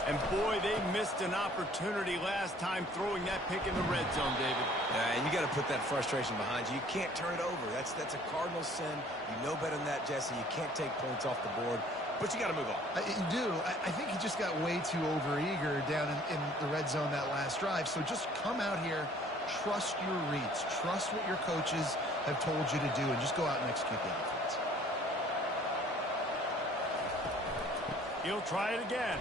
And, boy, they missed an opportunity last time throwing that pick in the red zone, David. Yeah, and you got to put that frustration behind you. You can't turn it over. That's a cardinal sin. You know better than that, Jesse. You can't take points off the board, but you got to move on. You do. I think he just got way too overeager down in the red zone that last drive. So just come out here, trust your reads, trust what your coaches have told you to do, and just go out and execute the offense. He'll try it again.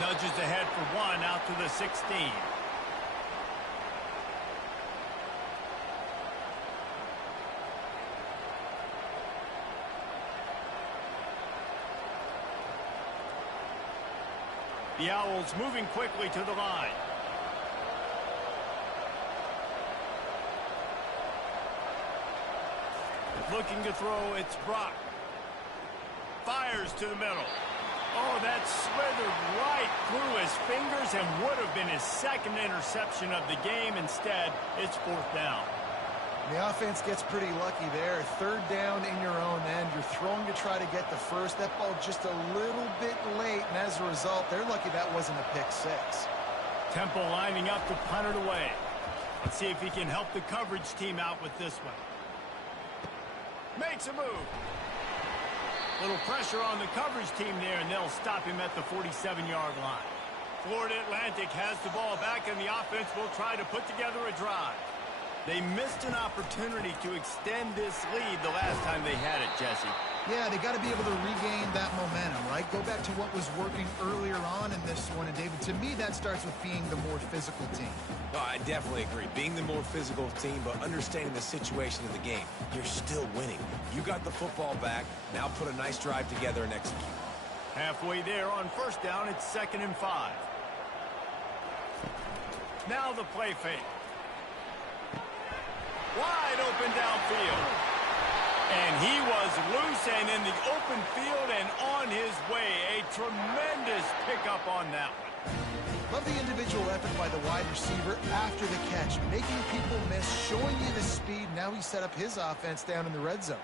Nudges ahead for 1 out to the 16. The Owls moving quickly to the line. Looking to throw, it's Brock. Fires to the middle. Oh, that slithered right through his fingers and would have been his 2nd interception of the game. Instead, it's 4th down. The offense gets pretty lucky there. 3rd down in your own end. You're throwing to try to get the first. That ball just a little bit late, and as a result, they're lucky that wasn't a pick 6. Temple lining up to punt it away. Let's see if he can help the coverage team out with this one. Makes a move. Little pressure on the coverage team there, and they'll stop him at the 47-yard line. Florida Atlantic has the ball back, and the offense will try to put together a drive. They missed an opportunity to extend this lead the last time they had it, Jesse. Yeah, they got to be able to regain that momentum, right? Go back to what was working earlier on in this one. And, David, to me, that starts with being the more physical team. No, I definitely agree. Being the more physical team, but understanding the situation of the game. You're still winning. You got the football back. Now put a nice drive together and execute. Halfway there on 1st down, it's 2nd and 5. Now the play fake. Wide open downfield. And he was loose and in the open field and on his way. A tremendous pickup on that one. Love the individual effort by the wide receiver after the catch, making people miss, showing you the speed. Now he set up his offense down in the red zone.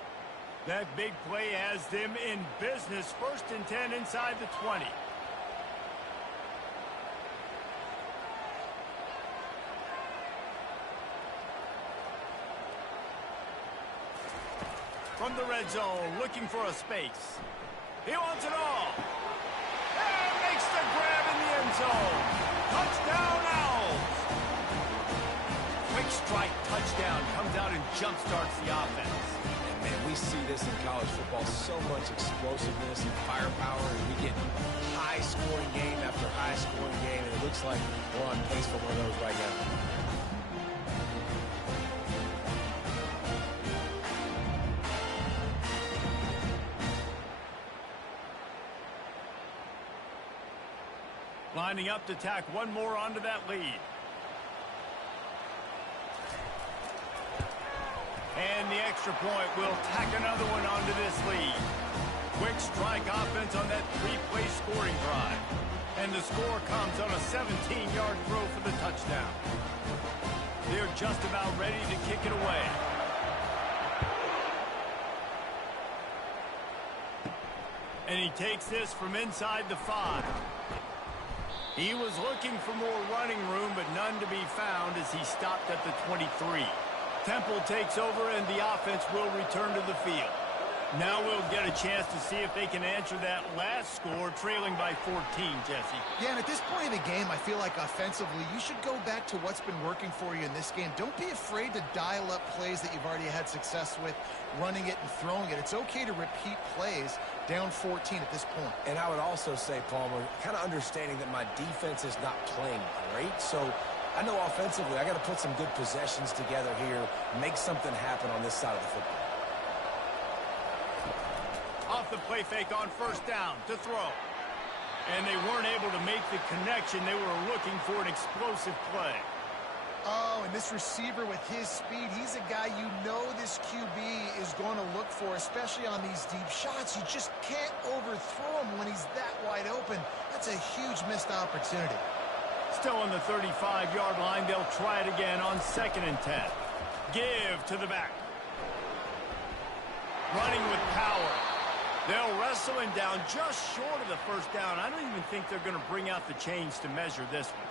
That big play has them in business. 1st and 10 inside the 20. From the red zone, looking for a space. He wants it all. And makes the grab in the end zone. Touchdown, Owls. Quick strike touchdown. Comes out and jumpstarts the offense. And, man, we see this in college football. So much explosiveness and firepower. And we get high-scoring game after high-scoring game. And it looks like we're on pace for one of those right now. Lining up to tack one more onto that lead. And the extra point will tack another one onto this lead. Quick strike offense on that 3-play scoring drive. And the score comes on a 17-yard throw for the touchdown. They're just about ready to kick it away. And he takes this from inside the 5. He was looking for more running room, but none to be found as he stopped at the 23. Temple takes over, and the offense will return to the field. Now we'll get a chance to see if they can answer that last score, trailing by 14, Jesse. Yeah, and at this point of the game, I feel like offensively, you should go back to what's been working for you in this game. Don't be afraid to dial up plays that you've already had success with, running it and throwing it. It's okay to repeat plays down 14 at this point. And I would also say, Palmer, kind of understanding that my defense is not playing great, so I know offensively I got to put some good possessions together here, make something happen on this side of the football. Off the play fake on first down to throw. And they weren't able to make the connection. They were looking for an explosive play. Oh, and this receiver with his speed, he's a guy you know this QB is going to look for, especially on these deep shots. You just can't overthrow him when he's that wide open. That's a huge missed opportunity. Still on the 35-yard line. They'll try it again on 2nd and 10. Give to the back. Running with power. They'll wrestle him down just short of the first down. I don't even think they're going to bring out the chains to measure this one.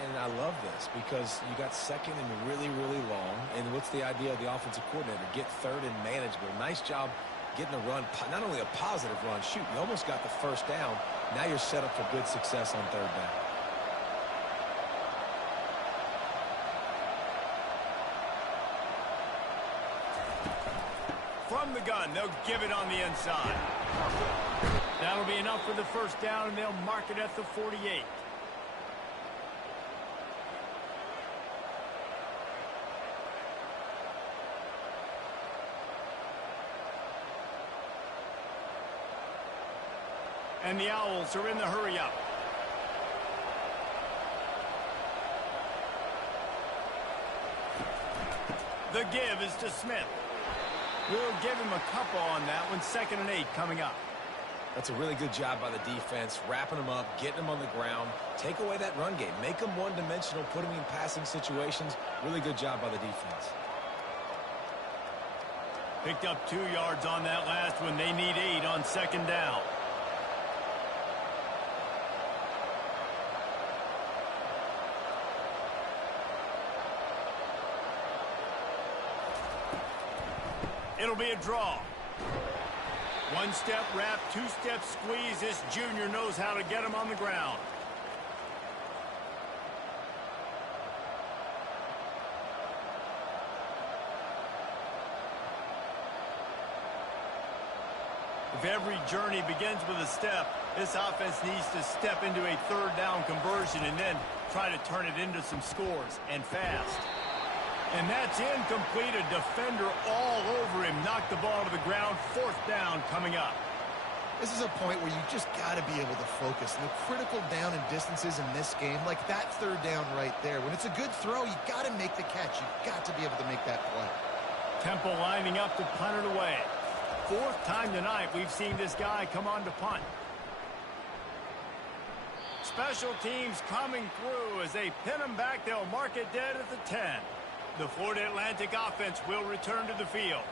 And I love this because you got 2nd and really, really long. And what's the idea of the offensive coordinator? Get 3rd and manageable. Nice job getting a run, not only a positive run. Shoot, you almost got the first down. Now you're set up for good success on 3rd down. From the gun, they'll give it on the inside. That'll be enough for the first down, and they'll mark it at the 48. And the Owls are in the hurry-up. The give is to Smith. We'll give him a couple on that one. 2nd and 8 coming up. That's a really good job by the defense, wrapping them up, getting them on the ground. Take away that run game. Make them one-dimensional, put them in passing situations. Really good job by the defense. Picked up 2 yards on that last one. They need 8 on 2nd down. It'll be a draw. 1-step wrap, 2-step squeeze. This junior knows how to get him on the ground. If every journey begins with a step, this offense needs to step into a 3rd down conversion and then try to turn it into some scores, and fast. And that's incomplete. A defender all over him. Knocked the ball to the ground. 4th down coming up. This is a point where you just got to be able to focus. The critical down and distances in this game, like that 3rd down right there. When it's a good throw, you got to make the catch. You've got to be able to make that play. Temple lining up to punt it away. 4th time tonight we've seen this guy come on to punt. Special teams coming through as they pin him back. They'll mark it dead at the 10. The Florida Atlantic offense will return to the field.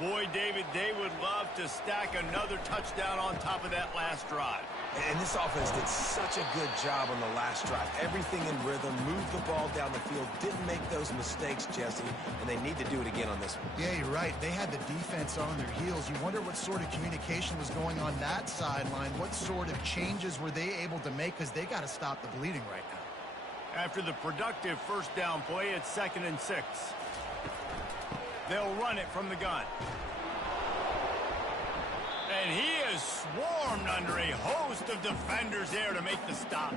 Boy, David, they would love to stack another touchdown on top of that last drive. And this offense did such a good job on the last drive. Everything in rhythm, moved the ball down the field, didn't make those mistakes, Jesse, and they need to do it again on this one. Yeah, you're right. They had the defense on their heels. You wonder what sort of communication was going on that sideline. What sort of changes were they able to make, because they got to stop the bleeding right now. After the productive first down play, it's 2nd and 6. They'll run it from the gun. And he is swarmed under a host of defenders there to make the stop.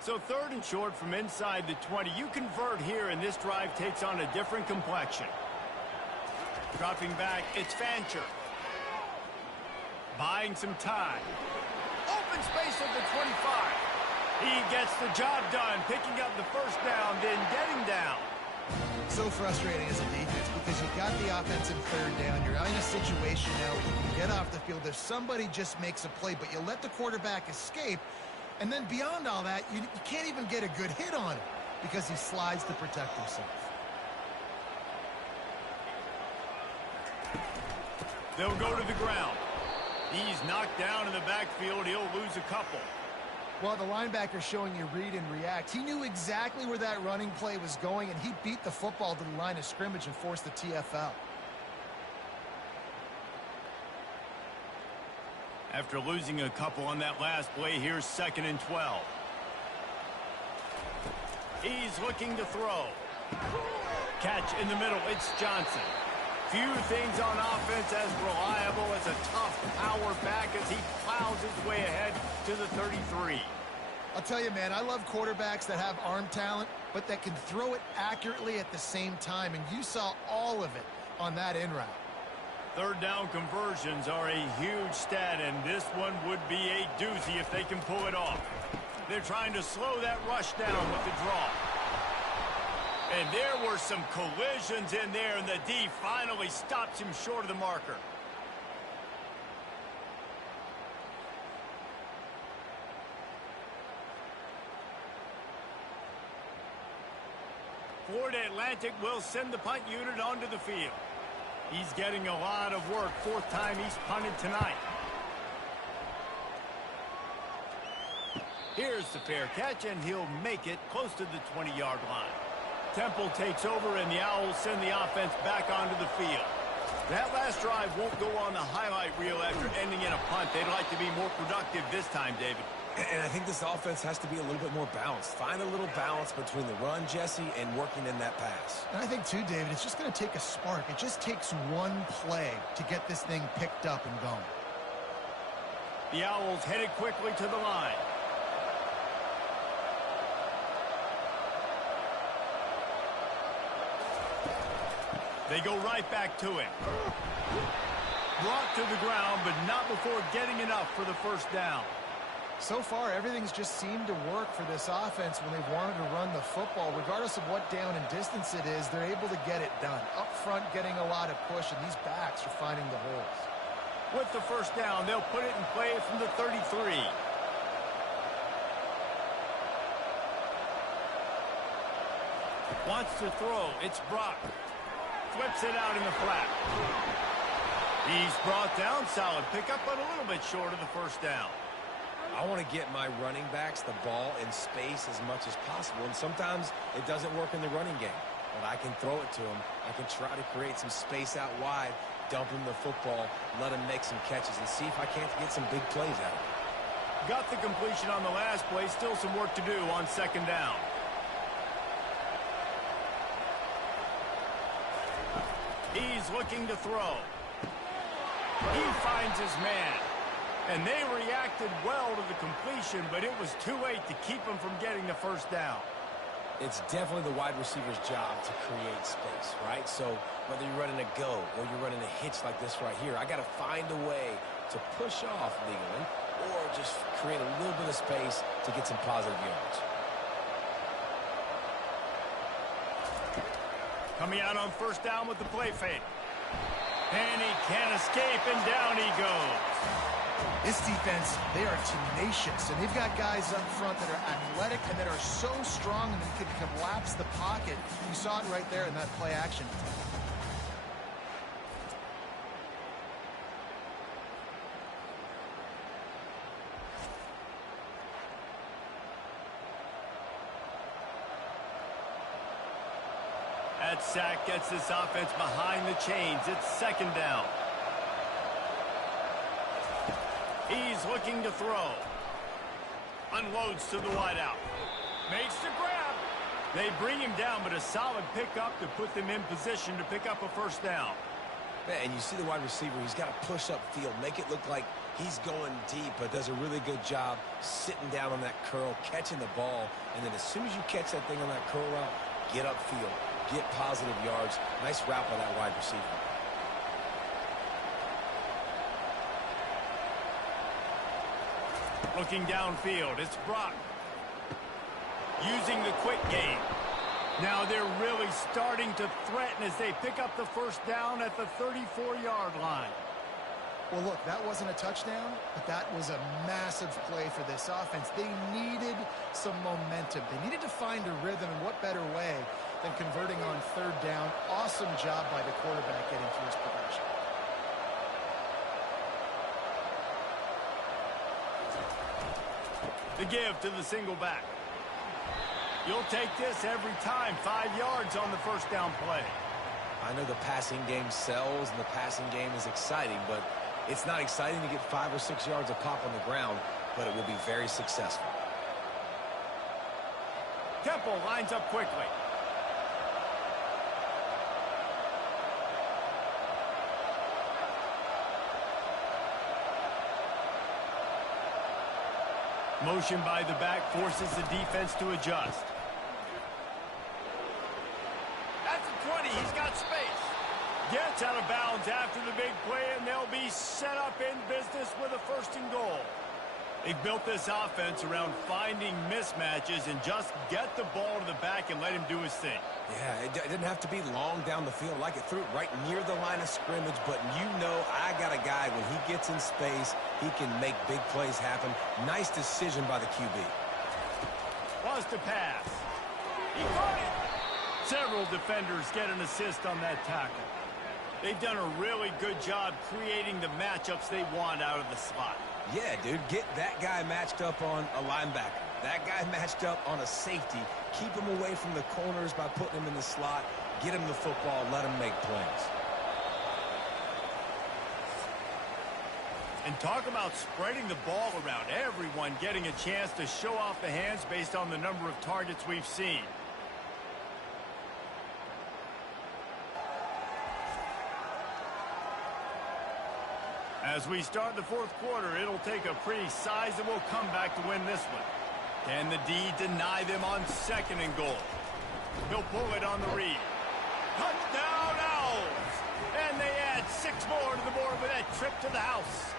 So 3rd and short from inside the 20. You convert here, and this drive takes on a different complexion. Dropping back, it's Fancher. Buying some time. Open space at the 25. He gets the job done, picking up the first down, then getting down. So frustrating as a defense because you've got the offensive 3rd down. You're in a situation now where you can get off the field. If somebody just makes a play, but you let the quarterback escape, And then beyond all that, you can't even get a good hit on him because he slides to protect himself. They'll go to the ground. He's knocked down in the backfield. He'll lose a couple. Well, the linebacker's showing you read and react. He knew exactly where that running play was going, and he beat the football to the line of scrimmage and forced the TFL. After losing a couple on that last play, here's 2nd and 12. He's looking to throw. Catch in the middle. It's Johnson. Few things on offense as reliable as a tough power back as he plows his way ahead to the 33. I'll tell you, man, I love quarterbacks that have arm talent, but that can throw it accurately at the same time, and you saw all of it on that in route. Third down conversions are a huge stat, and this one would be a doozy if they can pull it off. They're trying to slow that rush down with the draw. And there were some collisions in there, and the D finally stops him short of the marker. Florida Atlantic will send the punt unit onto the field. He's getting a lot of work. 4th time he's punted tonight. Here's the fair catch, and he'll make it close to the 20-yard line. Temple takes over, and the Owls send the offense back onto the field. That last drive won't go on the highlight reel after ending in a punt. They'd like to be more productive this time, David. And I think this offense has to be a little bit more balanced. Find a little balance between the run, Jesse, and working in that pass. And I think, too, David, it's just going to take a spark. It just takes one play to get this thing picked up and going. The Owls headed quickly to the line. They go right back to him. Brought to the ground, but not before getting enough for the first down. So far, everything's just seemed to work for this offense when they've wanted to run the football. Regardless of what down and distance it is, they're able to get it done. Up front, getting a lot of push, and these backs are finding the holes. With the first down, they'll put it in play from the 33. Wants to throw. It's Brock. Flips it out in the flat. He's brought down. Solid pickup, but a little bit short of the first down. I want to get my running backs the ball in space as much as possible, and sometimes it doesn't work in the running game. But I can throw it to him. I can try to create some space out wide, dump him the football, let him make some catches, and see if I can't get some big plays out of it. Got the completion on the last play. Still some work to do on 2nd down. He's looking to throw. He finds his man. And they reacted well to the completion, but it was too late to keep him from getting the first down. It's definitely the wide receiver's job to create space, right? So whether you're running a go or you're running a hitch like this right here, I got to find a way to push off legally or just create a little bit of space to get some positive yards. Coming out on first down with the play fake. And he can't escape, and down he goes. This defense, they are tenacious, and they've got guys up front that are athletic and that are so strong and they can collapse the pocket. You saw it right there in that play action. That sack gets this offense behind the chains. It's 2nd down. He's looking to throw. Unloads to the wideout. Makes the grab. They bring him down, but a solid pickup to put them in position to pick up a first down. And you see the wide receiver, he's got to push up field, make it look like he's going deep, but does a really good job sitting down on that curl, catching the ball, and then as soon as you catch that thing on that curl route, get upfield, get positive yards. Nice route by that wide receiver. Looking downfield, it's Brock. Using the quick game. Now they're really starting to threaten as they pick up the first down at the 34-yard line. Well, look, that wasn't a touchdown, but that was a massive play for this offense. They needed some momentum. They needed to find a rhythm, and what better way than converting on third down. Awesome job by the quarterback getting through his progression. The give to the single back. You'll take this every time. 5 yards on the first down play. I know the passing game sells and the passing game is exciting, but it's not exciting to get 5 or 6 yards of pop on the ground, but it will be very successful. Temple lines up quickly. Motion by the back forces the defense to adjust. That's a 20. He's got space. Gets out of bounds after the big play, and they'll be set up in business with a 1st and goal. They've built this offense around finding mismatches and just get the ball to the back and let him do his thing. Yeah, it didn't have to be long down the field. Like it threw it right near the line of scrimmage, but you know I got a guy, when he gets in space, he can make big plays happen. Nice decision by the QB. Wants to pass. He caught it. Several defenders get an assist on that tackle. They've done a really good job creating the matchups they want out of the slot. Yeah, dude, get that guy matched up on a linebacker. That guy matched up on a safety. Keep him away from the corners by putting him in the slot. Get him the football. Let him make plays. And talk about spreading the ball around. Everyone getting a chance to show off the hands based on the number of targets we've seen. As we start the 4th quarter, it'll take a pretty sizable comeback to win this one. Can the D deny them on 2nd and goal? He'll pull it on the read. Touchdown Owls! And they add 6 more to the board with that trip to the house.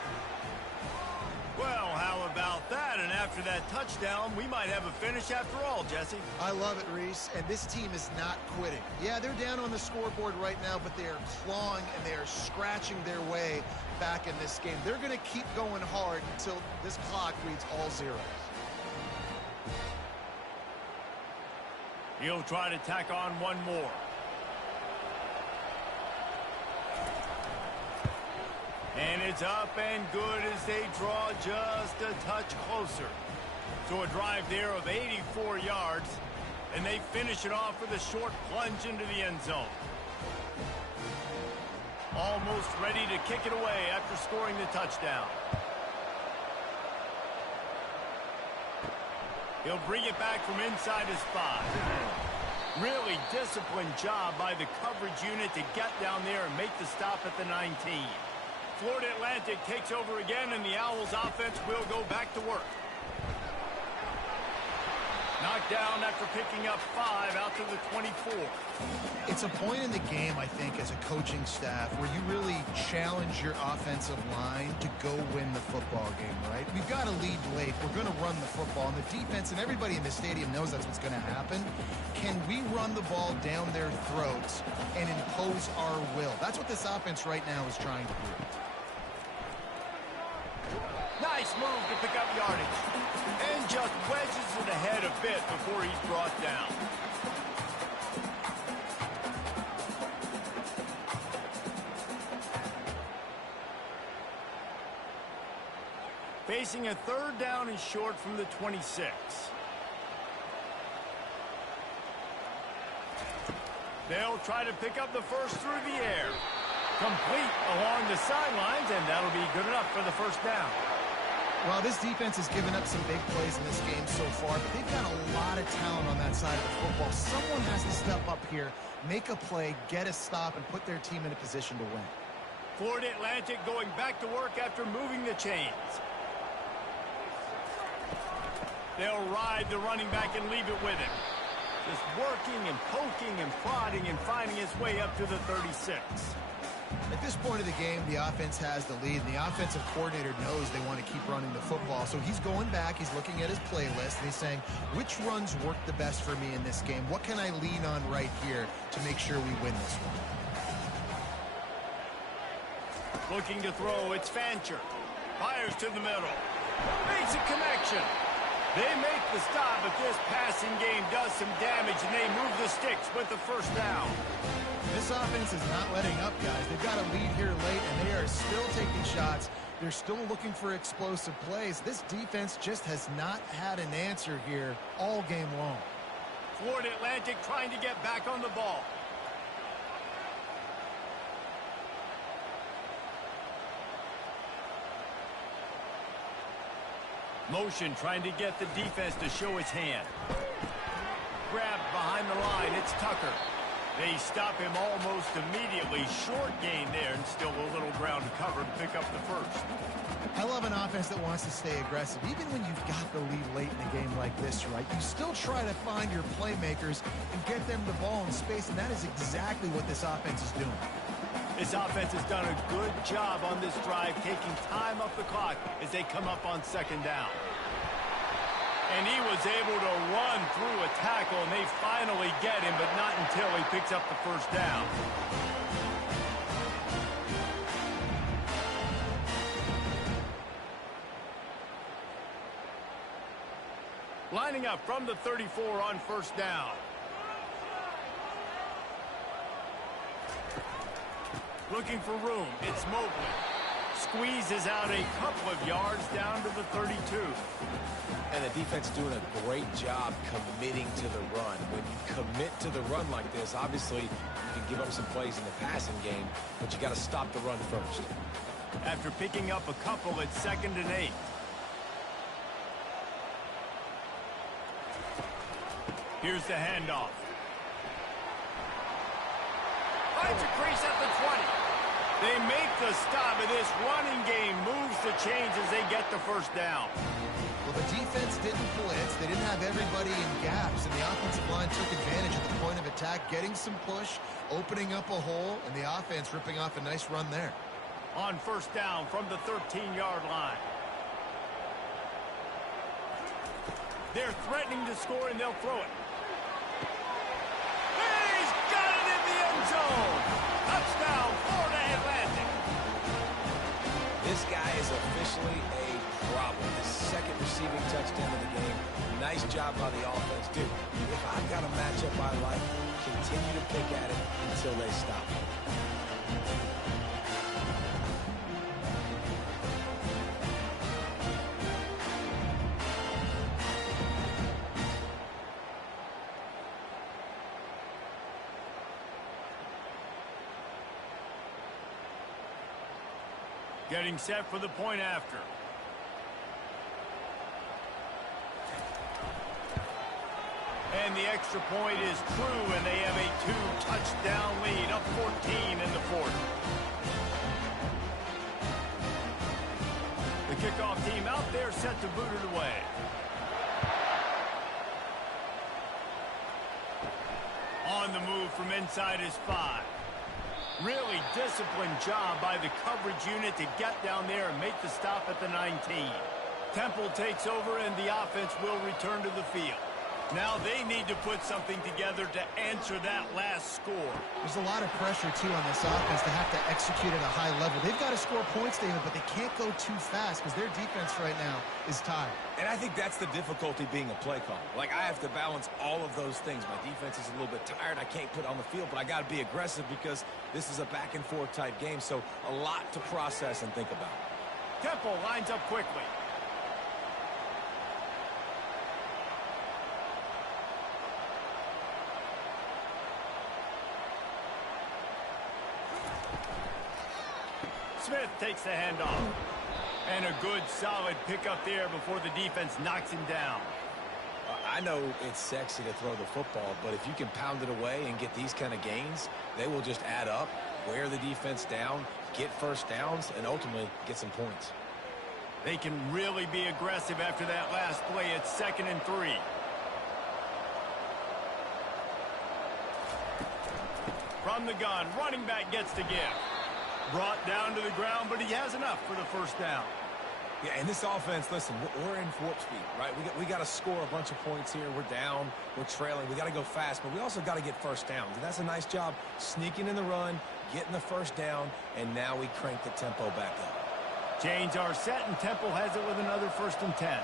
Well, how about that? And after that touchdown, we might have a finish after all, Jesse. I love it, Reese, and this team is not quitting. Yeah, they're down on the scoreboard right now, but they are clawing and they are scratching their way back in this game. They're going to keep going hard until this clock reads all zeros. He'll try to tack on one more. And it's up and good as they draw just a touch closer. So a drive there of 84 yards, and they finish it off with a short plunge into the end zone. Almost ready to kick it away after scoring the touchdown. He'll bring it back from inside his 5. Really disciplined job by the coverage unit to get down there and make the stop at the 19. Florida Atlantic takes over again, and the Owls offense will go back to work. Knocked down after picking up 5 out to the 24. It's a point in the game, I think, as a coaching staff where you really challenge your offensive line to go win the football game, right? We've got to lead late. We're going to run the football, and the defense and everybody in the stadium knows that's what's going to happen. Can we run the ball down their throats and impose our will? That's what this offense right now is trying to do. Nice move to pick up yardage. And just wedges it ahead a bit before he's brought down. Facing a 3rd down and short from the 26. They'll try to pick up the first through the air. Complete along the sidelines, and that'll be good enough for the 1st down. Well, this defense has given up some big plays in this game so far, but they've got a lot of talent on that side of the football. Someone has to step up here, make a play, get a stop, and put their team in a position to win. Florida Atlantic going back to work after moving the chains. They'll ride the running back and leave it with him. Just working and poking and prodding and finding his way up to the 36. At this point of the game, the offense has the lead, and the offensive coordinator knows they want to keep running the football. So he's going back, he's looking at his playlist, and he's saying, which runs work the best for me in this game? What can I lean on right here to make sure we win this one? Looking to throw, it's Fancher. Fires to the middle. Makes a connection. They make the stop, but this passing game does some damage, and they move the sticks with the first down. This offense is not letting up, guys. They've got a lead here late, and they are still taking shots. They're still looking for explosive plays. This defense just has not had an answer here all game long. Florida Atlantic trying to get back on the ball. Motion trying to get the defense to show its hand. Grabbed behind the line, it's Tucker. They stop him almost immediately. Short gain there, and still a little ground to cover to pick up the first. I love an offense that wants to stay aggressive. Even when you've got the lead late in a game like this, right, you still try to find your playmakers and get them the ball in space, and that is exactly what this offense is doing. This offense has done a good job on this drive, taking time off the clock as they come up on second down. And he was able to run through a tackle, and they finally get him, but not until he picks up the first down. Lining up from the 34 on first down. Looking for room, it's Mobley. Squeezes out a couple of yards down to the 32. And the defense doing a great job committing to the run. When you commit to the run like this, obviously you can give up some plays in the passing game, but you got to stop the run first. After picking up a couple, it's 2nd and 8. Here's the handoff. Finds a crease at the 20. They make the stop, and this running game moves the chains as they get the first down. Well, the defense didn't blitz. They didn't have everybody in gaps, and the offensive line took advantage of the point of attack, getting some push, opening up a hole, and the offense ripping off a nice run there. On first down from the 13-yard line. They're threatening to score, and they'll throw it. He's got it in the end zone. Touchdown, Florida Atlantic. This guy is officially a problem. His second receiving touchdown of the game. Nice job by the offense. Dude, if I've got a matchup I like, continue to pick at it until they stop. Getting set for the point after. And the extra point is true, and they have a 2-touchdown lead, up 14 in the fourth. The kickoff team out there set to boot it away. On the move from inside his 5. Really disciplined job by the coverage unit to get down there and make the stop at the 19. Temple takes over, and the offense will return to the field. Now they need to put something together to answer that last score. There's a lot of pressure, too, on this offense to have to execute at a high level. They've got to score points, David, but they can't go too fast because their defense right now is tired. And I think that's the difficulty being a play caller. Like, I have to balance all of those things. My defense is a little bit tired. I can't put on the field, but I got to be aggressive because this is a back-and-forth type game, so a lot to process and think about. Temple lines up quickly. Smith takes the handoff. And a good, solid pickup there before the defense knocks him down. I know it's sexy to throw the football, but if you can pound it away and get these kind of gains, they will just add up, wear the defense down, get first downs, and ultimately get some points. They can really be aggressive after that last play. It's 2nd and 3. From the gun, running back gets the give. Brought down to the ground, but he has enough for the first down. Yeah, and this offense, listen, we're in warp speed, right? We got to score a bunch of points here. We're down. We're trailing. We got to go fast, but we also got to get first downs. And that's a nice job sneaking in the run, getting the first down, and now we crank the tempo back up. Change our set, and Temple has it with another 1st and 10.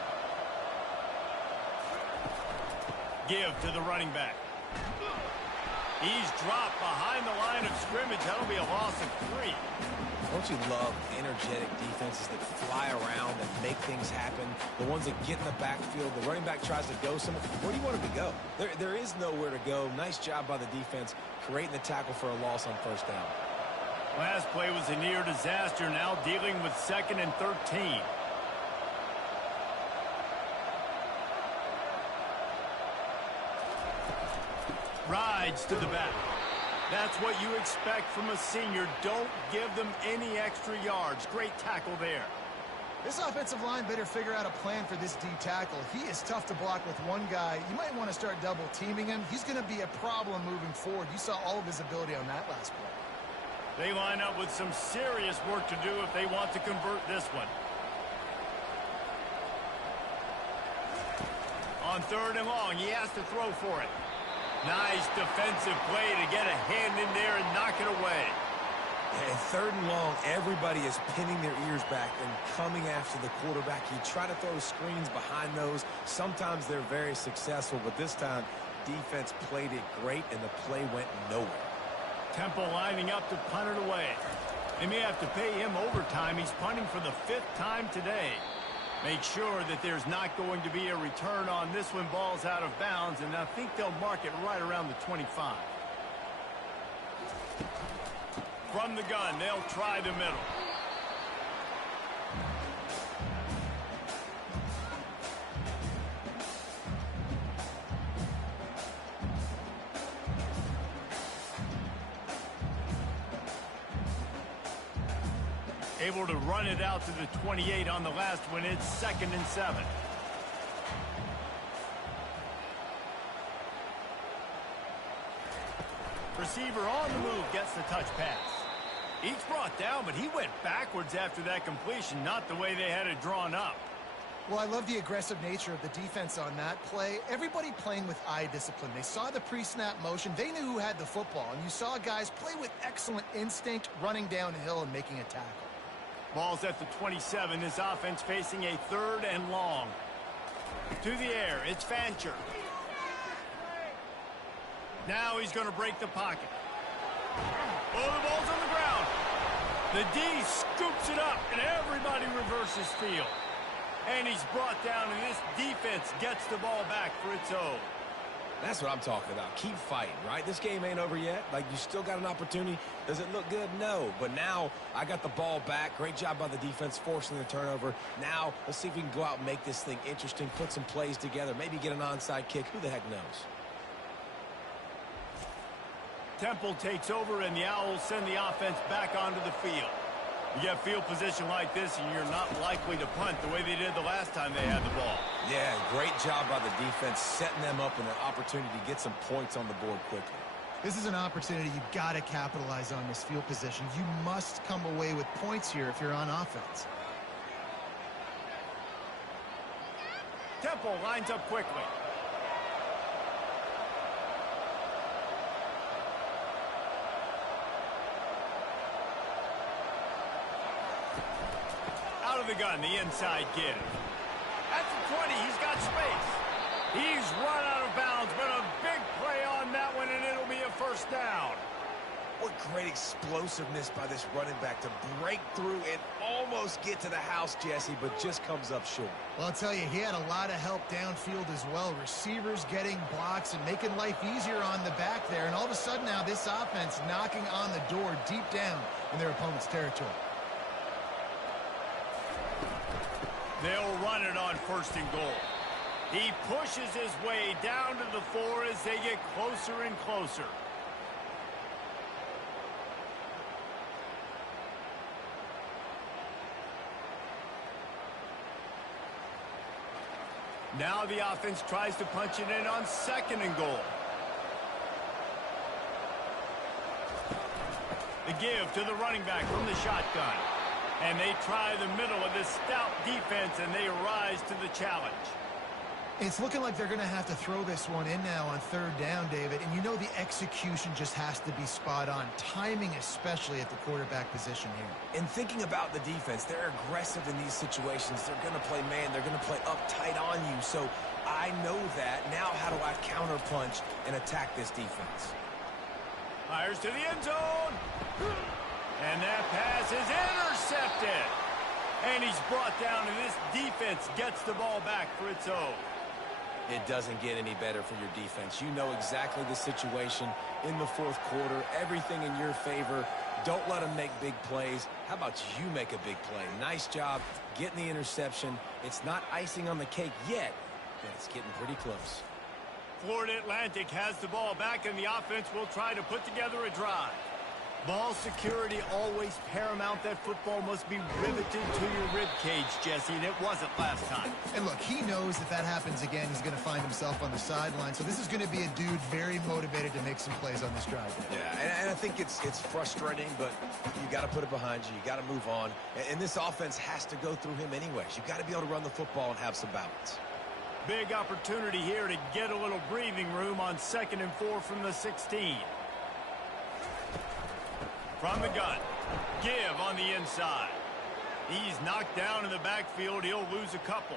Give to the running back. He's dropped behind the line of scrimmage. That'll be a loss of 3. Don't you love energetic defenses that fly around and make things happen? The ones that get in the backfield. The running back tries to go somewhere. Where do you want him to go? There is nowhere to go. Nice job by the defense creating the tackle for a loss on first down. Last play was a near disaster. Now dealing with 2nd and 13. Rides to the back. That's what you expect from a senior. Don't give them any extra yards. Great tackle there. This offensive line better figure out a plan for this D tackle. He is tough to block with one guy. You might want to start double teaming him. He's going to be a problem moving forward. You saw all of his ability on that last play. They line up with some serious work to do if they want to convert this one. On 3rd and long, he has to throw for it. Nice defensive play to get a hand in there and knock it away. And 3rd and long, everybody is pinning their ears back and coming after the quarterback. You try to throw screens behind those. Sometimes they're very successful, but this time, defense played it great, and the play went nowhere. Temple lining up to punt it away. They may have to pay him overtime. He's punting for the 5th time today. Make sure that there's not going to be a return on this when ball's out of bounds, and I think they'll mark it right around the 25. From the gun, they'll try the middle. Able to run it out to the 28 on the last one. It's 2nd and 7. Receiver on the move gets the touch pass. He's brought down, but he went backwards after that completion, not the way they had it drawn up. Well, I love the aggressive nature of the defense on that play. Everybody playing with eye discipline. They saw the pre-snap motion. They knew who had the football, and you saw guys play with excellent instinct, running downhill and making a tackle. Ball's at the 27. This offense facing a 3rd and long. To the air, it's Fancher. Now he's going to break the pocket. Oh, the ball's on the ground. The D scoops it up, and everybody reverses field. And he's brought down, and this defense gets the ball back for its own. That's what I'm talking about. Keep fighting, right? This game ain't over yet. Like, you still got an opportunity. Does it look good? No. But now I got the ball back. Great job by the defense forcing the turnover. Now let's see if we can go out and make this thing interesting, put some plays together, maybe get an onside kick. Who the heck knows? Temple takes over, and the Owls send the offense back onto the field. You get field position like this, and you're not likely to punt the way they did the last time they had the ball. Yeah, great job by the defense, setting them up in an opportunity to get some points on the board quickly. This is an opportunity you've got to capitalize on this field position. You must come away with points here if you're on offense. Temple lines up quickly. Out of the gun, the inside give. At the 20, he's got space. He's run out of bounds, but a big play on that one, and it'll be a 1st down. What great explosiveness by this running back to break through and almost get to the house, Jesse, but just comes up short. Well, I'll tell you, he had a lot of help downfield as well. Receivers getting blocks and making life easier on the back there. And all of a sudden now, this offense knocking on the door deep down in their opponent's territory. They'll run it on 1st and goal. He pushes his way down to the 4 as they get closer and closer. Now the offense tries to punch it in on 2nd and goal. The give to the running back from the shotgun. And they try the middle of this stout defense, and they rise to the challenge. It's looking like they're going to have to throw this one in now on third down, David. And you know the execution just has to be spot on. Timing especially at the quarterback position here. And thinking about the defense, they're aggressive in these situations. They're going to play man. They're going to play up tight on you. So I know that. Now how do I counterpunch and attack this defense? Fires to the end zone. And that pass is intercepted. And he's brought down, and this defense gets the ball back for its own. It doesn't get any better for your defense. You know exactly the situation in the fourth quarter. Everything in your favor. Don't let them make big plays. How about you make a big play? Nice job getting the interception. It's not icing on the cake yet, but it's getting pretty close. Florida Atlantic has the ball back, and the offense will try to put together a drive. Ball security always paramount. That football must be riveted to your rib cage, Jesse, and it wasn't last time. And look, he knows if that happens again, he's going to find himself on the sideline. So this is going to be a dude very motivated to make some plays on this drive. Yeah, and I think it's frustrating, but you got to put it behind you. You got to move on. And this offense has to go through him anyways. You got to be able to run the football and have some balance. Big opportunity here to get a little breathing room on 2nd and 4 from the 16. From the gun, give on the inside. He's knocked down in the backfield. He'll lose a couple.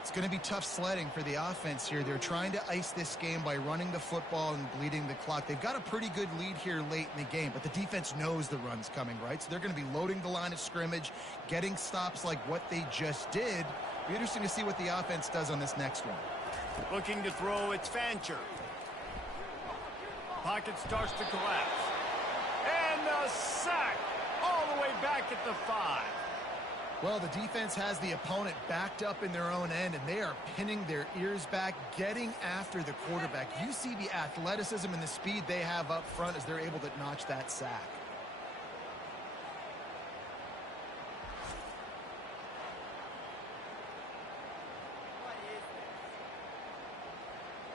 It's going to be tough sledding for the offense here. They're trying to ice this game by running the football and bleeding the clock. They've got a pretty good lead here late in the game, but the defense knows the run's coming, right? So they're going to be loading the line of scrimmage, getting stops like what they just did. It'll be interesting to see what the offense does on this next one. Looking to throw, it's Fancher. Pocket starts to collapse. And the sack all the way back at the 5. Well, the defense has the opponent backed up in their own end, and they are pinning their ears back, getting after the quarterback. You see the athleticism and the speed they have up front as they're able to notch that sack.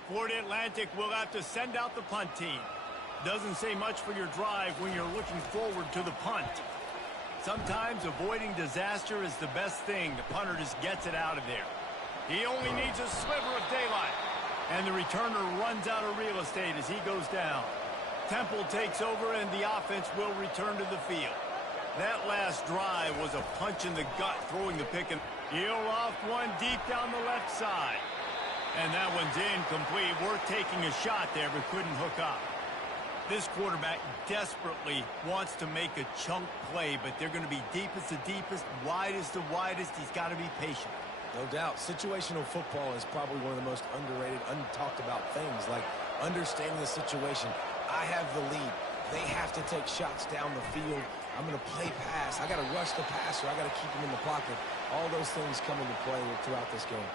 Florida Atlantic will have to send out the punt team. Doesn't say much for your drive when you're looking forward to the punt. Sometimes avoiding disaster is the best thing. The punter just gets it out of there. He only needs a sliver of daylight. And the returner runs out of real estate as he goes down. Temple takes over, and the offense will return to the field. That last drive was a punch in the gut, throwing the pick. And he'll loft one deep down the left side. And that one's incomplete. Worth taking a shot there, but couldn't hook up. This quarterback desperately wants to make a chunk play, but they're going to be deepest to deepest, widest to widest. He's got to be patient. No doubt. Situational football is probably one of the most underrated, untalked about things, like understanding the situation. I have the lead. They have to take shots down the field. I'm going to play pass. I got to rush the passer. I got to keep him in the pocket. All those things come into play throughout this game.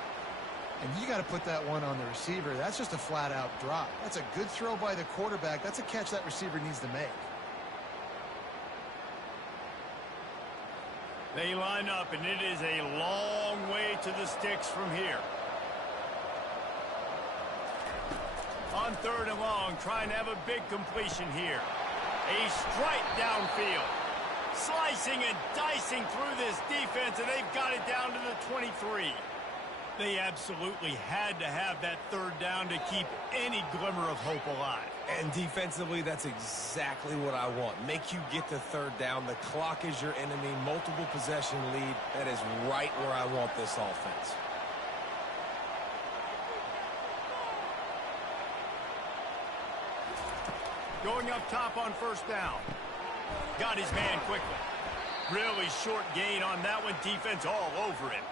And you got to put that one on the receiver. That's just a flat-out drop. That's a good throw by the quarterback. That's a catch that receiver needs to make. They line up, and it is a long way to the sticks from here. On 3rd and long, trying to have a big completion here. A strike downfield. Slicing and dicing through this defense, and they've got it down to the 23. They absolutely had to have that 3rd down to keep any glimmer of hope alive. And defensively, that's exactly what I want. Make you get the 3rd down. The clock is your enemy. Multiple possession lead. That is right where I want this offense. Going up top on 1st down. Got his man quickly. Really short gain on that one. Defense all over him.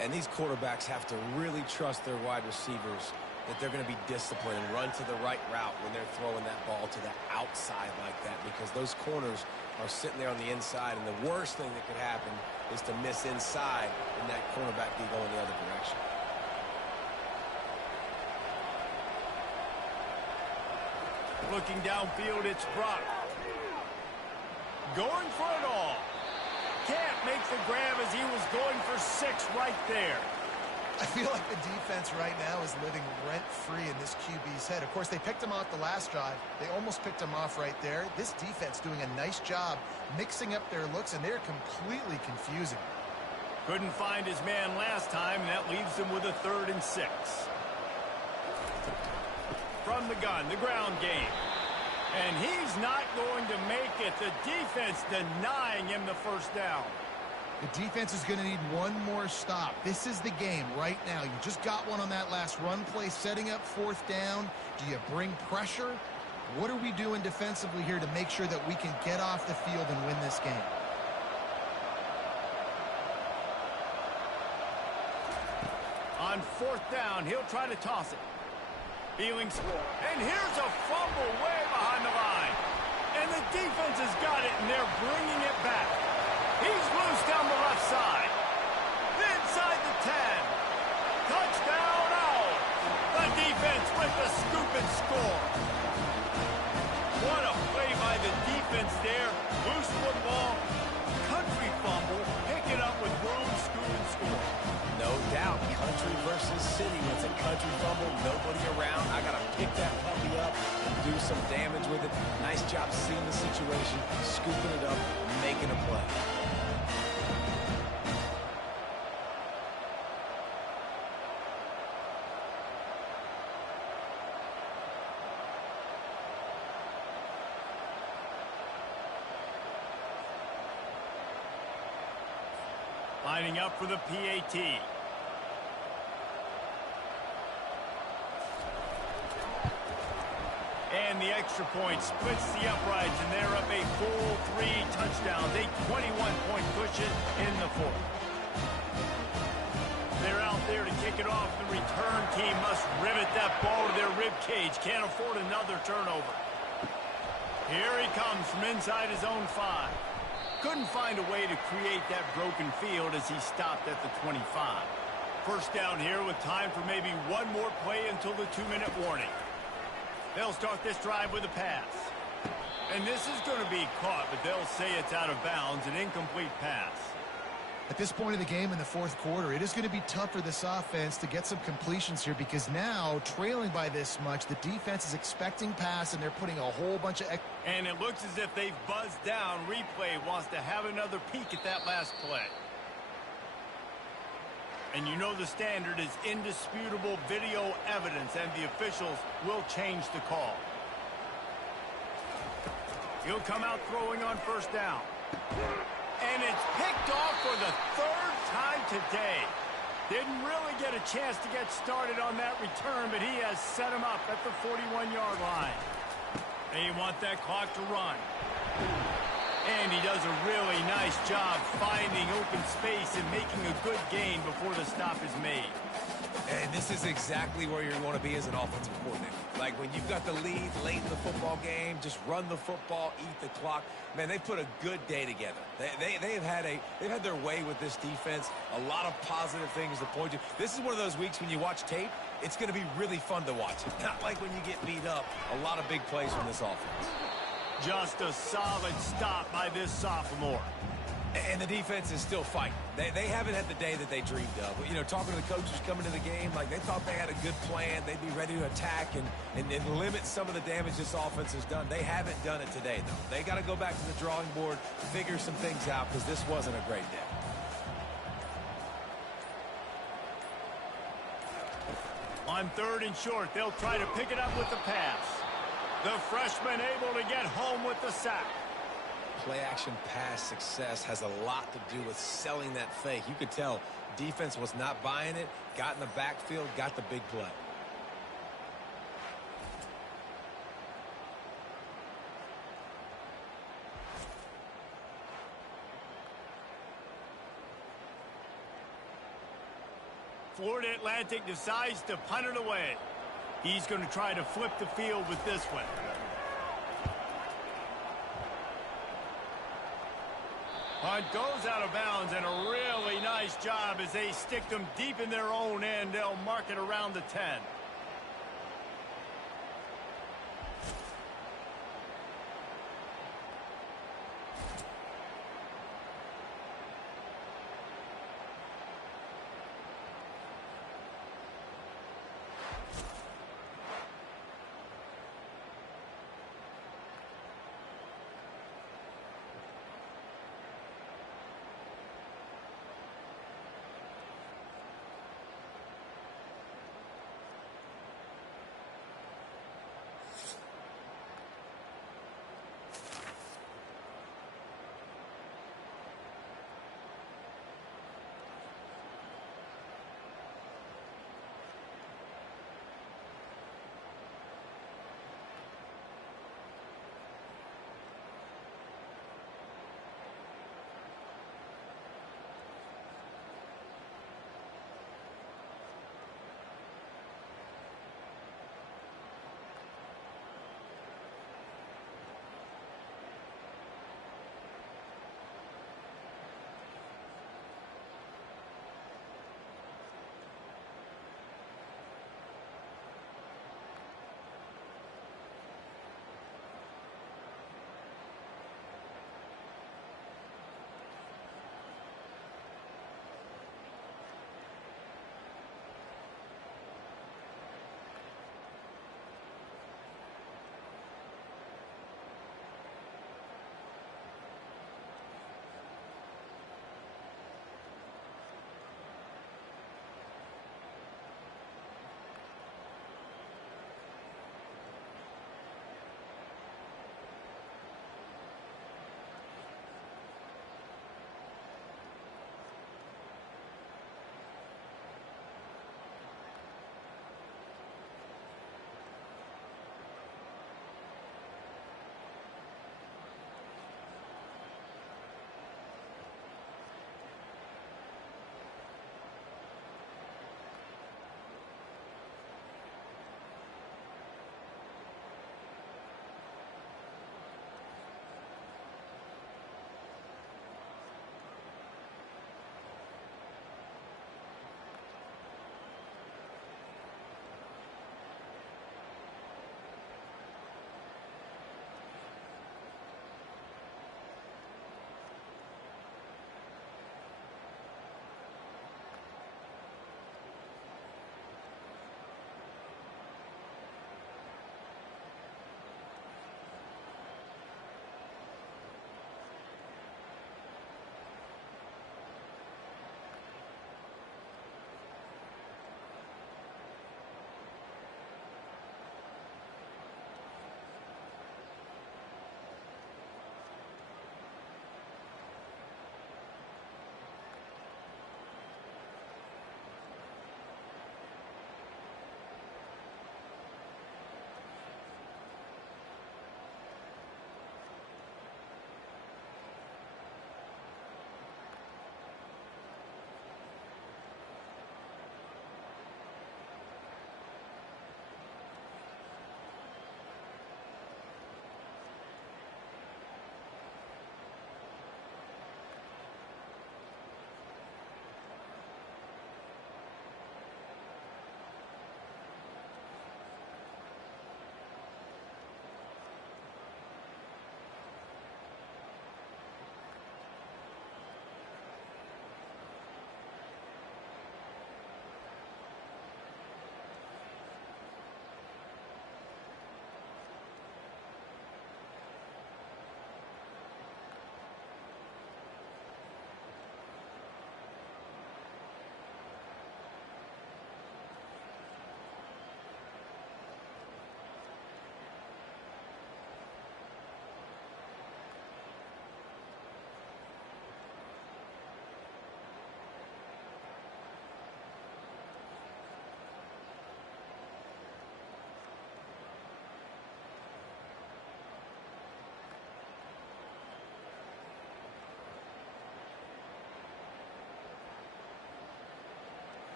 And these quarterbacks have to really trust their wide receivers that they're going to be disciplined and run to the right route when they're throwing that ball to the outside like that, because those corners are sitting there on the inside, and the worst thing that could happen is to miss inside and that cornerback be going the other direction. Looking downfield, it's Brock. Going for it all. Can't make the grab as he was going for 6 right there. I feel like the defense right now is living rent-free in this QB's head. Of course, they picked him off the last drive. They almost picked him off right there. This defense doing a nice job mixing up their looks, and they're completely confusing. Couldn't find his man last time, and that leaves him with a 3rd and 6. From the gun, the ground game. And he's not going to make it. The defense denying him the first down. The defense is going to need one more stop. This is the game right now. You just got one on that last run play, setting up 4th down. Do you bring pressure? What are we doing defensively here to make sure that we can get off the field and win this game? On 4th down, he'll try to toss it. Feelings, and here's a fumble way behind the line. And the defense has got it, and they're bringing it back. He's loose down the left side. Inside the 10. Touchdown, Owls. The defense with the scoop and score. What a play by the defense there. Loose football, country fumble, pick it up with room, scoop and score. No doubt, country versus city. When it's a country fumble, nobody around. I got to pick that puppy up and do some damage with it. Nice job seeing the situation, scooping it up, making a play. Lining up for the PAT. And the extra point splits the uprights, and they're up a full 3 touchdowns, a 21-point cushion in the 4th. They're out there to kick it off. The return team must rivet that ball to their rib cage. Can't afford another turnover. Here he comes from inside his own 5. Couldn't find a way to create that broken field as he stopped at the 25. First down here with time for maybe one more play until the 2-minute warning. They'll start this drive with a pass. And this is going to be caught, but they'll say it's out of bounds, an incomplete pass. At this point of the game in the 4th quarter, it is going to be tough for this offense to get some completions here because now, trailing by this much, the defense is expecting pass, and they're putting a whole bunch of... And it looks as if they've buzzed down. Replay wants to have another peek at that last play. And you know the standard is indisputable video evidence, and the officials will change the call. He'll come out throwing on 1st down. And it's picked off for the 3rd time today. Didn't really get a chance to get started on that return, but he has set him up at the 41-yard line. They want that clock to run. And he does a really nice job finding open space and making a good gain before the stop is made. And this is exactly where you want to be as an offensive coordinator. Like when you've got the lead late in the football game, just run the football, eat the clock. Man, they put a good day together. They've had their way with this defense. A lot of positive things to point to. This is one of those weeks when you watch tape, it's going to be really fun to watch. Not like when you get beat up. A lot of big plays from this offense. Just a solid stop by this sophomore. And the defense is still fighting. They haven't had the day that they dreamed of. You know, talking to the coaches coming to the game, like they thought they had a good plan. They'd be ready to attack and limit some of the damage this offense has done. They haven't done it today, though. They got to go back to the drawing board, figure some things out, because this wasn't a great day. On 3rd and short, they'll try to pick it up with the pass. The freshman able to get home with the sack. Play-action pass success has a lot to do with selling that fake. You could tell defense was not buying it, got in the backfield, got the big play. Florida Atlantic decides to punt it away. He's going to try to flip the field with this one. Punt goes out of bounds, and a really nice job as they stick them deep in their own end. They'll mark it around the 10.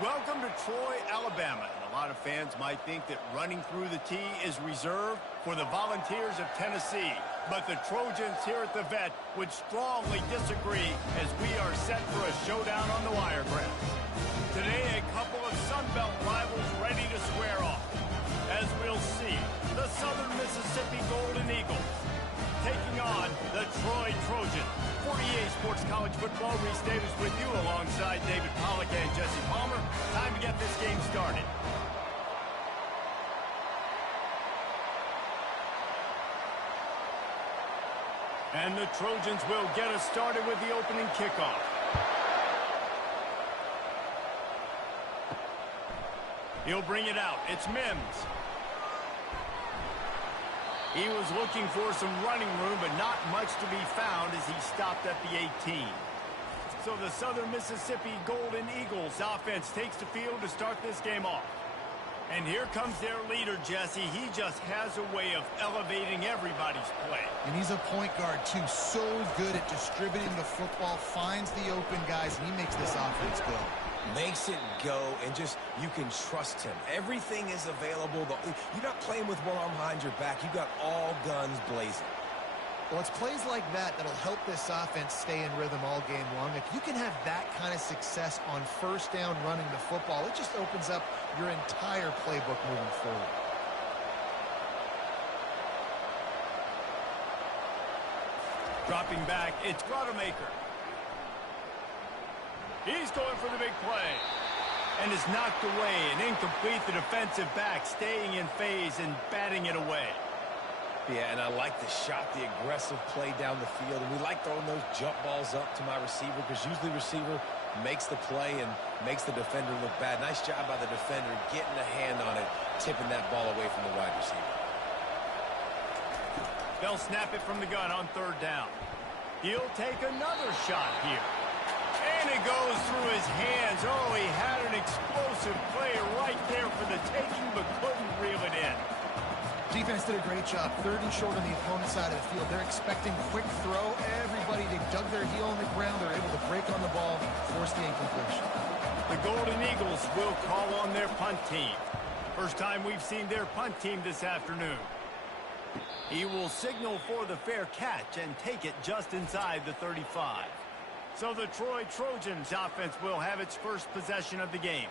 Welcome to Troy, Alabama. And a lot of fans might think that running through the tee is reserved for the Volunteers of Tennessee. But the Trojans here at the Vet would strongly disagree as we are set for a showdown on the Wiregrass. Today, a couple of Sun Belt rivals ready to square off. As we'll see, the Southern Mississippi Golden Eagles taking on the Troy Trojans. 48 Sports College Football, Reese Davis with you alongside David Pollack and Jesse Palmer. Time to get this game started. And the Trojans will get us started with the opening kickoff. He'll bring it out. It's Mims. He was looking for some running room, but not much to be found as he stopped at the 18. So the Southern Mississippi Golden Eagles offense takes the field to start this game off. And here comes their leader, Jesse. He just has a way of elevating everybody's play. And he's a point guard, too. So good at distributing the football, finds the open guys, and he makes this offense go. Makes it go, and just, you can trust him. Everything is available. You're not playing with one arm behind your back. You got all guns blazing. Well, it's plays like that that'll help this offense stay in rhythm all game long. If you can have that kind of success on first down running the football, it just opens up your entire playbook moving forward. Dropping back, it's Rodemaker. He's going for the big play. And is knocked away and incomplete. The defensive back staying in phase and batting it away. Yeah, and I like the shot, the aggressive play down the field. And we like throwing those jump balls up to my receiver because usually the receiver makes the play and makes the defender look bad. Nice job by the defender getting a hand on it, tipping that ball away from the wide receiver. They'll snap it from the gun on third down. He'll take another shot here. And it goes through his hands. Oh, he had an explosive play right there for the taking, but couldn't reel it in. Defense did a great job. Third and short on the opponent's side of the field. They're expecting quick throw. Everybody, they dug their heel on the ground. They're able to break on the ball, force the incompletion. The Golden Eagles will call on their punt team. First time we've seen their punt team this afternoon. He will signal for the fair catch and take it just inside the 35. So the Troy Trojans offense will have its first possession of the game.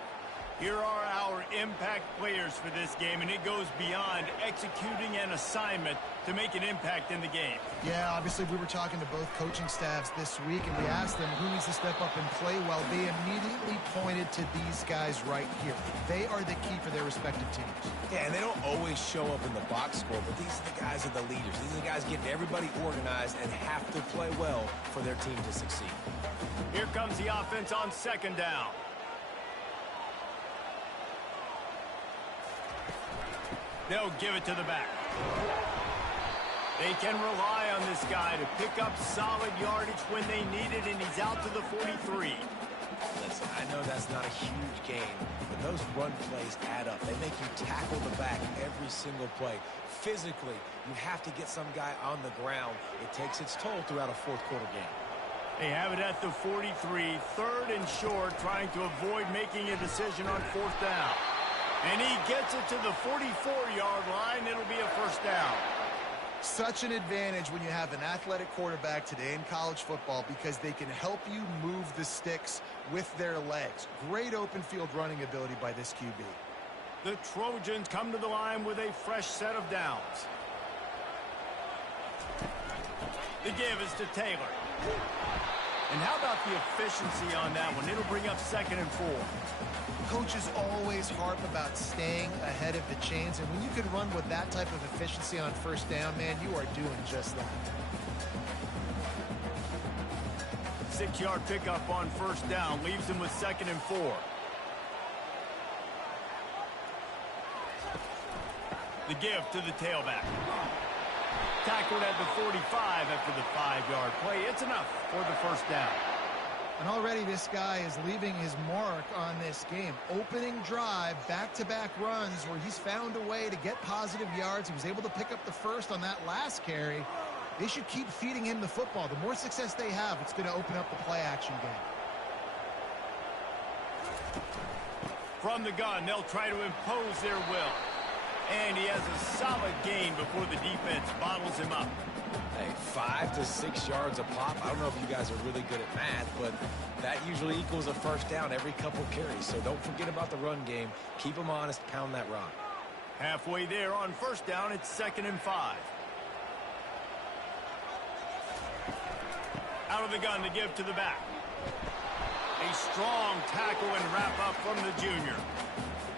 Here are our impact players for this game, and it goes beyond executing an assignment to make an impact in the game. Yeah, obviously we were talking to both coaching staffs this week, and we asked them who needs to step up and play well. They immediately pointed to these guys right here. They are the key for their respective teams. Yeah, and they don't always show up in the box score, but these are the guys that are the leaders. These are the guys getting everybody organized and have to play well for their team to succeed. Here comes the offense on second down. They'll give it to the back. They can rely on this guy to pick up solid yardage when they need it, and he's out to the 43. Listen, I know that's not a huge game, but those run plays add up. They make you tackle the back every single play. Physically, you have to get some guy on the ground. It takes its toll throughout a fourth quarter game. They have it at the 43, third and short, trying to avoid making a decision on fourth down. And he gets it to the 44-yard line. It'll be a first down. Such an advantage when you have an athletic quarterback today in college football because they can help you move the sticks with their legs. Great open field running ability by this QB. The Trojans come to the line with a fresh set of downs. The give is to Taylor. And how about the efficiency on that one? It'll bring up second and 4. Coaches always harp about staying ahead of the chains, and when you can run with that type of efficiency on first down, man, you are doing just that. 6-yard pickup on first down leaves them with second and 4. The give to the tailback. Tackled at the 45 after the 5-yard play. It's enough for the first down. And already this guy is leaving his mark on this game. Opening drive, back-to-back runs where he's found a way to get positive yards. He was able to pick up the first on that last carry. They should keep feeding him the football. The more success they have, it's going to open up the play-action game. From the gun, they'll try to impose their will. And he has a solid gain before the defense bottles him up. Hey, 5 to 6 yards a pop. I don't know if you guys are really good at math, but that usually equals a first down every couple carries. So don't forget about the run game. Keep them honest. Pound that rock. Halfway there on first down, it's 2nd and 5. Out of the gun to give to the back. A strong tackle and wrap up from the junior.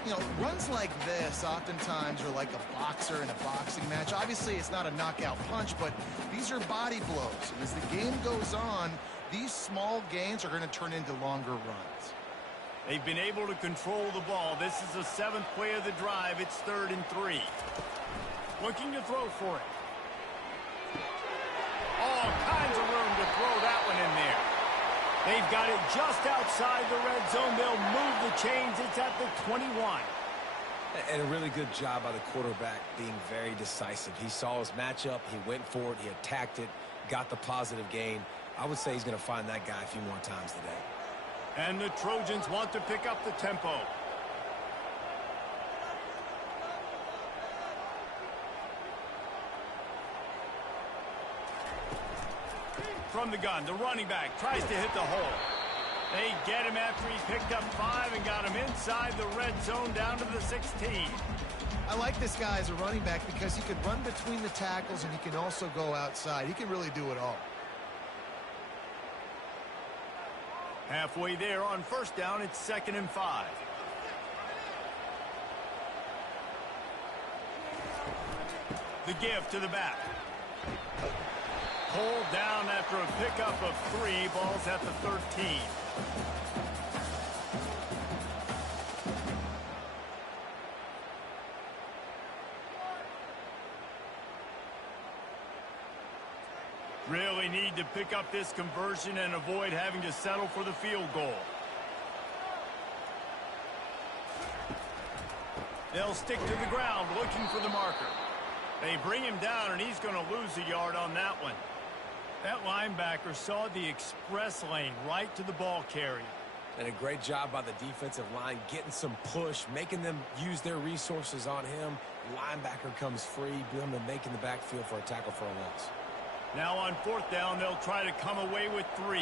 You know, runs like this oftentimes are like a boxer in a boxing match. Obviously, it's not a knockout punch, but these are body blows. And as the game goes on, these small gains are going to turn into longer runs. They've been able to control the ball. This is the 7th play of the drive. It's 3rd and 3. Looking to throw for it. All kinds of room to throw that one in there. They've got it just outside the red zone. They'll move the chains. It's at the 21. And a really good job by the quarterback being very decisive. He saw his matchup. He went for it. He attacked it. Got the positive gain. I would say he's going to find that guy a few more times today. And the Trojans want to pick up the tempo. From the gun, the running back tries to hit the hole. They get him after he picked up 5 and got him inside the red zone down to the 16. I like this guy as a running back because he can run between the tackles and he can also go outside. He can really do it all. Halfway there on first down, it's 2nd and 5. The give to the back. Pulled down after a pickup of 3. Ball's at the 13. Really need to pick up this conversion and avoid having to settle for the field goal. They'll stick to the ground looking for the marker. They bring him down, and he's going to lose a yard on that one. That linebacker saw the express lane right to the ball carrier. And a great job by the defensive line getting some push, making them use their resources on him. Linebacker comes free, them and making the backfield for a tackle for a loss. Now on 4th down, they'll try to come away with 3.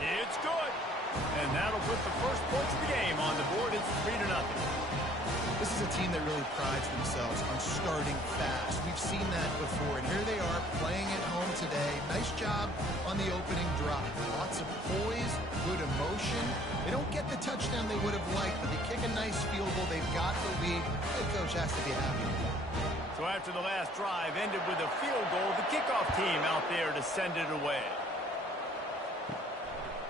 It's good. And that'll put the first points of the game on the board. It's 3-0. This is a team that really prides themselves on starting fast. We've seen that before, and here they are playing at home today. Nice job on the opening drive. Lots of poise, good emotion. They don't get the touchdown they would have liked, but they kick a nice field goal. They've got the lead. Head coach has to be happy with that. So after the last drive ended with a field goal, the kickoff team out there to send it away.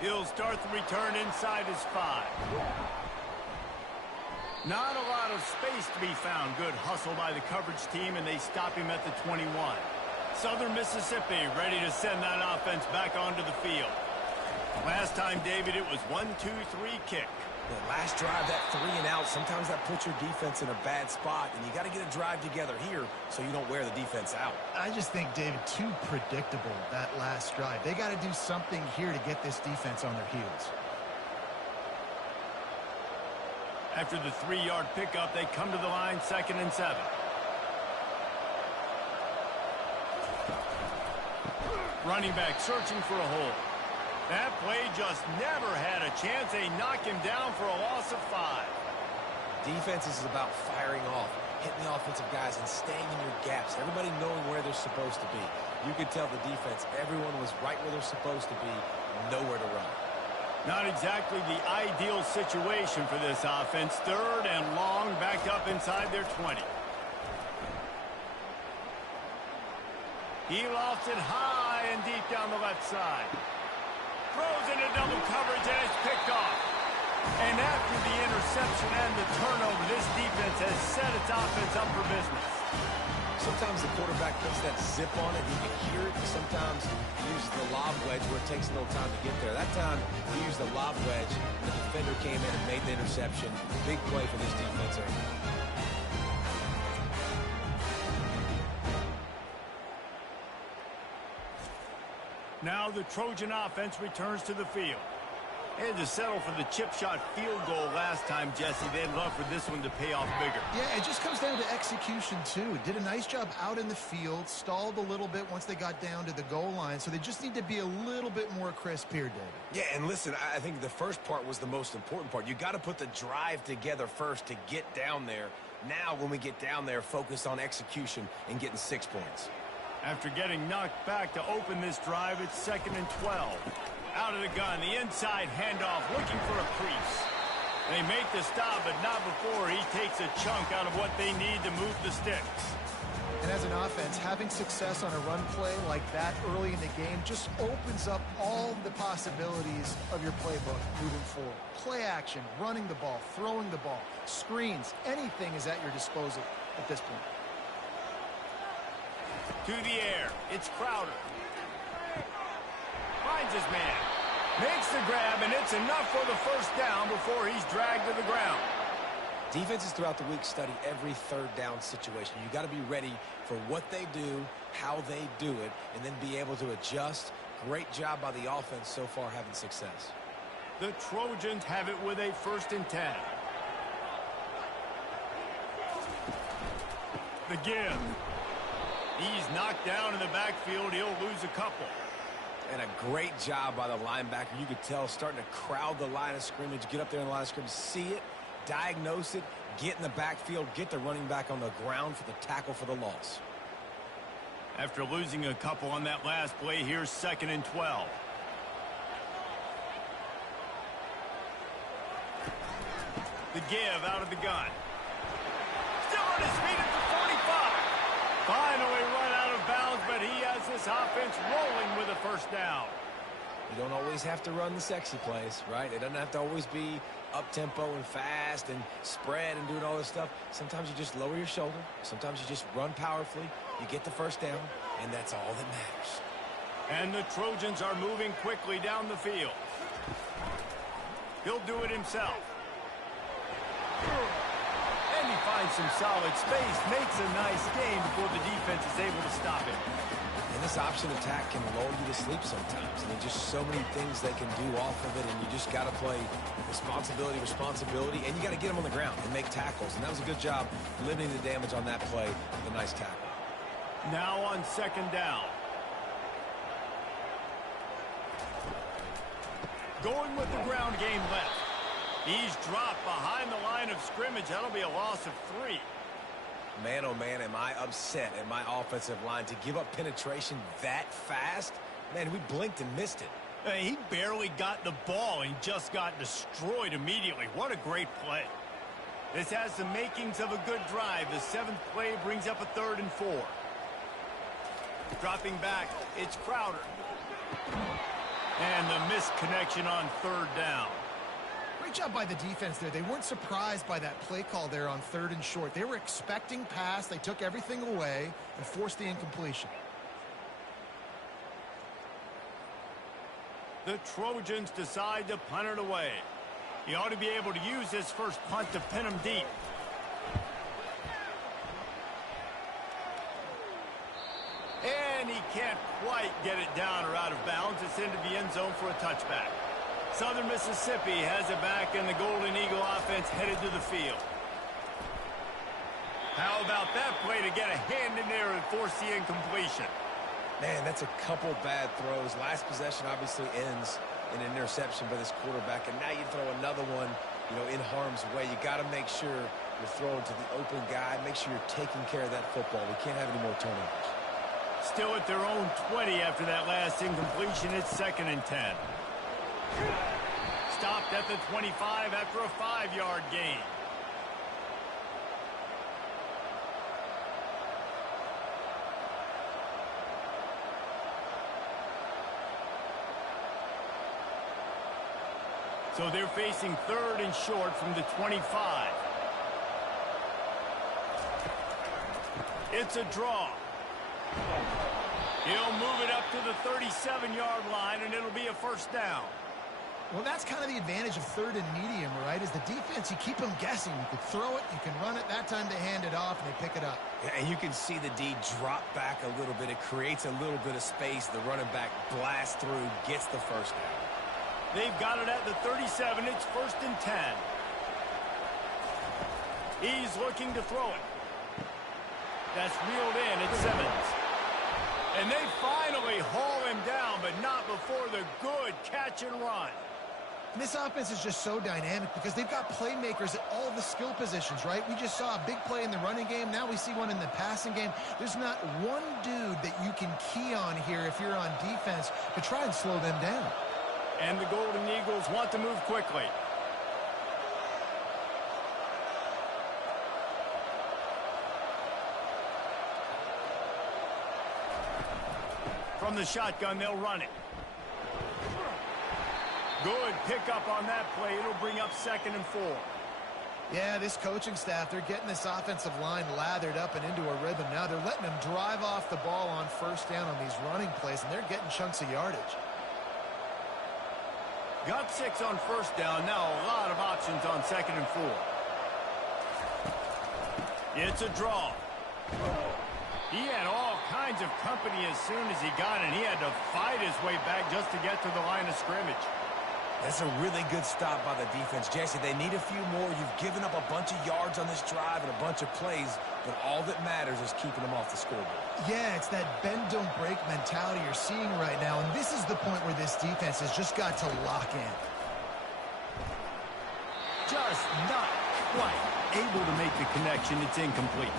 He'll start the return inside his 5. Not a lot of space to be found. Good hustle by the coverage team, and they stop him at the 21. Southern Mississippi ready to send that offense back onto the field. Last time, David, it was 1-2-3 kick. The last drive, that 3 and out, sometimes that puts your defense in a bad spot, and you got to get a drive together here so you don't wear the defense out. I just think, David, too predictable, that last drive. They got to do something here to get this defense on their heels. After the 3-yard pickup, they come to the line, 2nd and 7. Running back searching for a hole. That play just never had a chance. They knock him down for a loss of 5. Defense is about firing off, hitting the offensive guys, and staying in your gaps. Everybody knowing where they're supposed to be. You could tell the defense, everyone was right where they're supposed to be, nowhere to run. Not exactly the ideal situation for this offense. 3rd and long, backed up inside their 20. He lofts it high and deep down the left side. Throws into double coverage, and it's picked off. And after the interception and the turnover, this defense has set its offense up for business. Sometimes the quarterback puts that zip on it, you can hear it. Sometimes he uses the lob wedge where it takes a little time to get there. That time, he used the lob wedge, and the defender came in and made the interception. Big play for this defense. Now the Trojan offense returns to the field. They had to settle for the chip shot field goal last time, Jesse. They'd love for this one to pay off bigger. Yeah, it just comes down to execution, too. Did a nice job out in the field, stalled a little bit once they got down to the goal line, so they just need to be a little bit more crisp here, David. Yeah, and listen, I think the first part was the most important part. You got to put the drive together first to get down there. Now, when we get down there, focus on execution and getting 6 points. After getting knocked back to open this drive, it's 2nd and 12. Out of the gun, the inside handoff, looking for a crease. They make the stop, but not before he takes a chunk out of what they need to move the sticks. And as an offense, having success on a run play like that early in the game just opens up all the possibilities of your playbook moving forward. Play action, running the ball, throwing the ball, screens, anything is at your disposal at this point. To the air, it's Crowder. Finds his man. Makes the grab, and it's enough for the first down before he's dragged to the ground. Defenses throughout the week study every third down situation. You got to be ready for what they do, how they do it, and then be able to adjust. Great job by the offense so far having success. The Trojans have it with a 1st and 10. The give. He's knocked down in the backfield. He'll lose a couple. And a great job by the linebacker. You could tell starting to crowd the line of scrimmage, get up there in the line of scrimmage, see it, diagnose it, get in the backfield, get the running back on the ground for the tackle for the loss. After losing a couple on that last play, here's 2nd and 12. The give out of the gun. Still on his feet at the 45. Finally run out of bounds, but he has this offense rolling with a first down. You don't always have to run the sexy plays, right? It doesn't have to always be up-tempo and fast and spread and doing all this stuff. Sometimes you just lower your shoulder. Sometimes you just run powerfully. You get the first down, and that's all that matters. And the Trojans are moving quickly down the field. He'll do it himself. And he finds some solid space, makes a nice gain before the defense is able to stop him. And this option attack can lull you to sleep sometimes. I mean, just so many things they can do off of it, and you just got to play responsibility, and you got to get them on the ground and make tackles. And that was a good job limiting the damage on that play with a nice tackle. Now on 2nd down. Going with the ground game left. He's dropped behind the line of scrimmage. That'll be a loss of 3. Man, oh man, am I upset at my offensive line to give up penetration that fast? Man, we blinked and missed it. He barely got the ball and just got destroyed immediately. What a great play. This has the makings of a good drive. The 7th play brings up a 3rd and 4. Dropping back, it's Crowder. And the missed connection on 3rd down. Great job by the defense there. They weren't surprised by that play call there on 3rd and short. They were expecting pass. They took everything away and forced the incompletion. The Trojans decide to punt it away. He ought to be able to use his first punt to pin him deep. And he can't quite get it down or out of bounds. It's into the end zone for a touchback. Southern Mississippi has it back, and the Golden Eagle offense headed to the field. How about that play to get a hand in there and force the incompletion? Man, that's a couple bad throws. Last possession obviously ends in an interception by this quarterback, and now you throw another one, in harm's way. You got to make sure you're throwing to the open guy. Make sure you're taking care of that football. We can't have any more turnovers. Still at their own 20 after that last incompletion. It's 2nd and 10. Stopped at the 25 after a 5-yard gain. So they're facing 3rd and short from the 25. It's a draw. He'll move it up to the 37-yard line, and it'll be a first down. Well, that's kind of the advantage of 3rd and medium, right? Is the defense, you keep them guessing. You can throw it, you can run it. That time they hand it off, and they pick it up. Yeah, and you can see the D drop back a little bit. It creates a little bit of space. The running back blasts through, gets the first down. They've got it at the 37. It's 1st and 10. He's looking to throw it. That's reeled in. It's Simmons. And they finally haul him down, but not before the good catch and run. And this offense is just so dynamic because they've got playmakers at all the skill positions, right? We just saw a big play in the running game. Now we see one in the passing game. There's not one dude that you can key on here if you're on defense to try and slow them down. And the Golden Eagles want to move quickly. From the shotgun, they'll run it. Good pickup on that play. It'll bring up 2nd and 4. Yeah, this coaching staff, they're getting this offensive line lathered up and into a rhythm. Now they're letting them drive off the ball on 1st down on these running plays, and they're getting chunks of yardage. Got 6 on 1st down. Now a lot of options on 2nd and 4. It's a draw. He had all kinds of company as soon as he got it, and he had to fight his way back just to get to the line of scrimmage. That's a really good stop by the defense, Jesse. They need a few more. You've given up a bunch of yards on this drive and a bunch of plays, but all that matters is keeping them off the scoreboard. Yeah, it's that bend, don't break mentality you're seeing right now, and this is the point where this defense has just got to lock in. Just not quite able to make the connection. It's incomplete.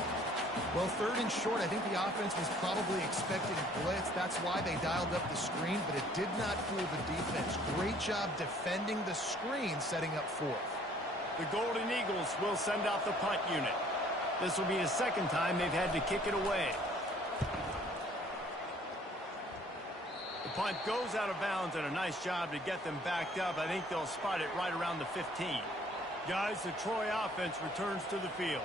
Well, 3rd and short, I think the offense was probably expecting a blitz. That's why they dialed up the screen, but it did not fool the defense. Great job defending the screen, setting up 4th. The Golden Eagles will send out the punt unit. This will be the 2nd time they've had to kick it away. The punt goes out of bounds, and a nice job to get them backed up. I think they'll spot it right around the 15. Guys, the Troy offense returns to the field.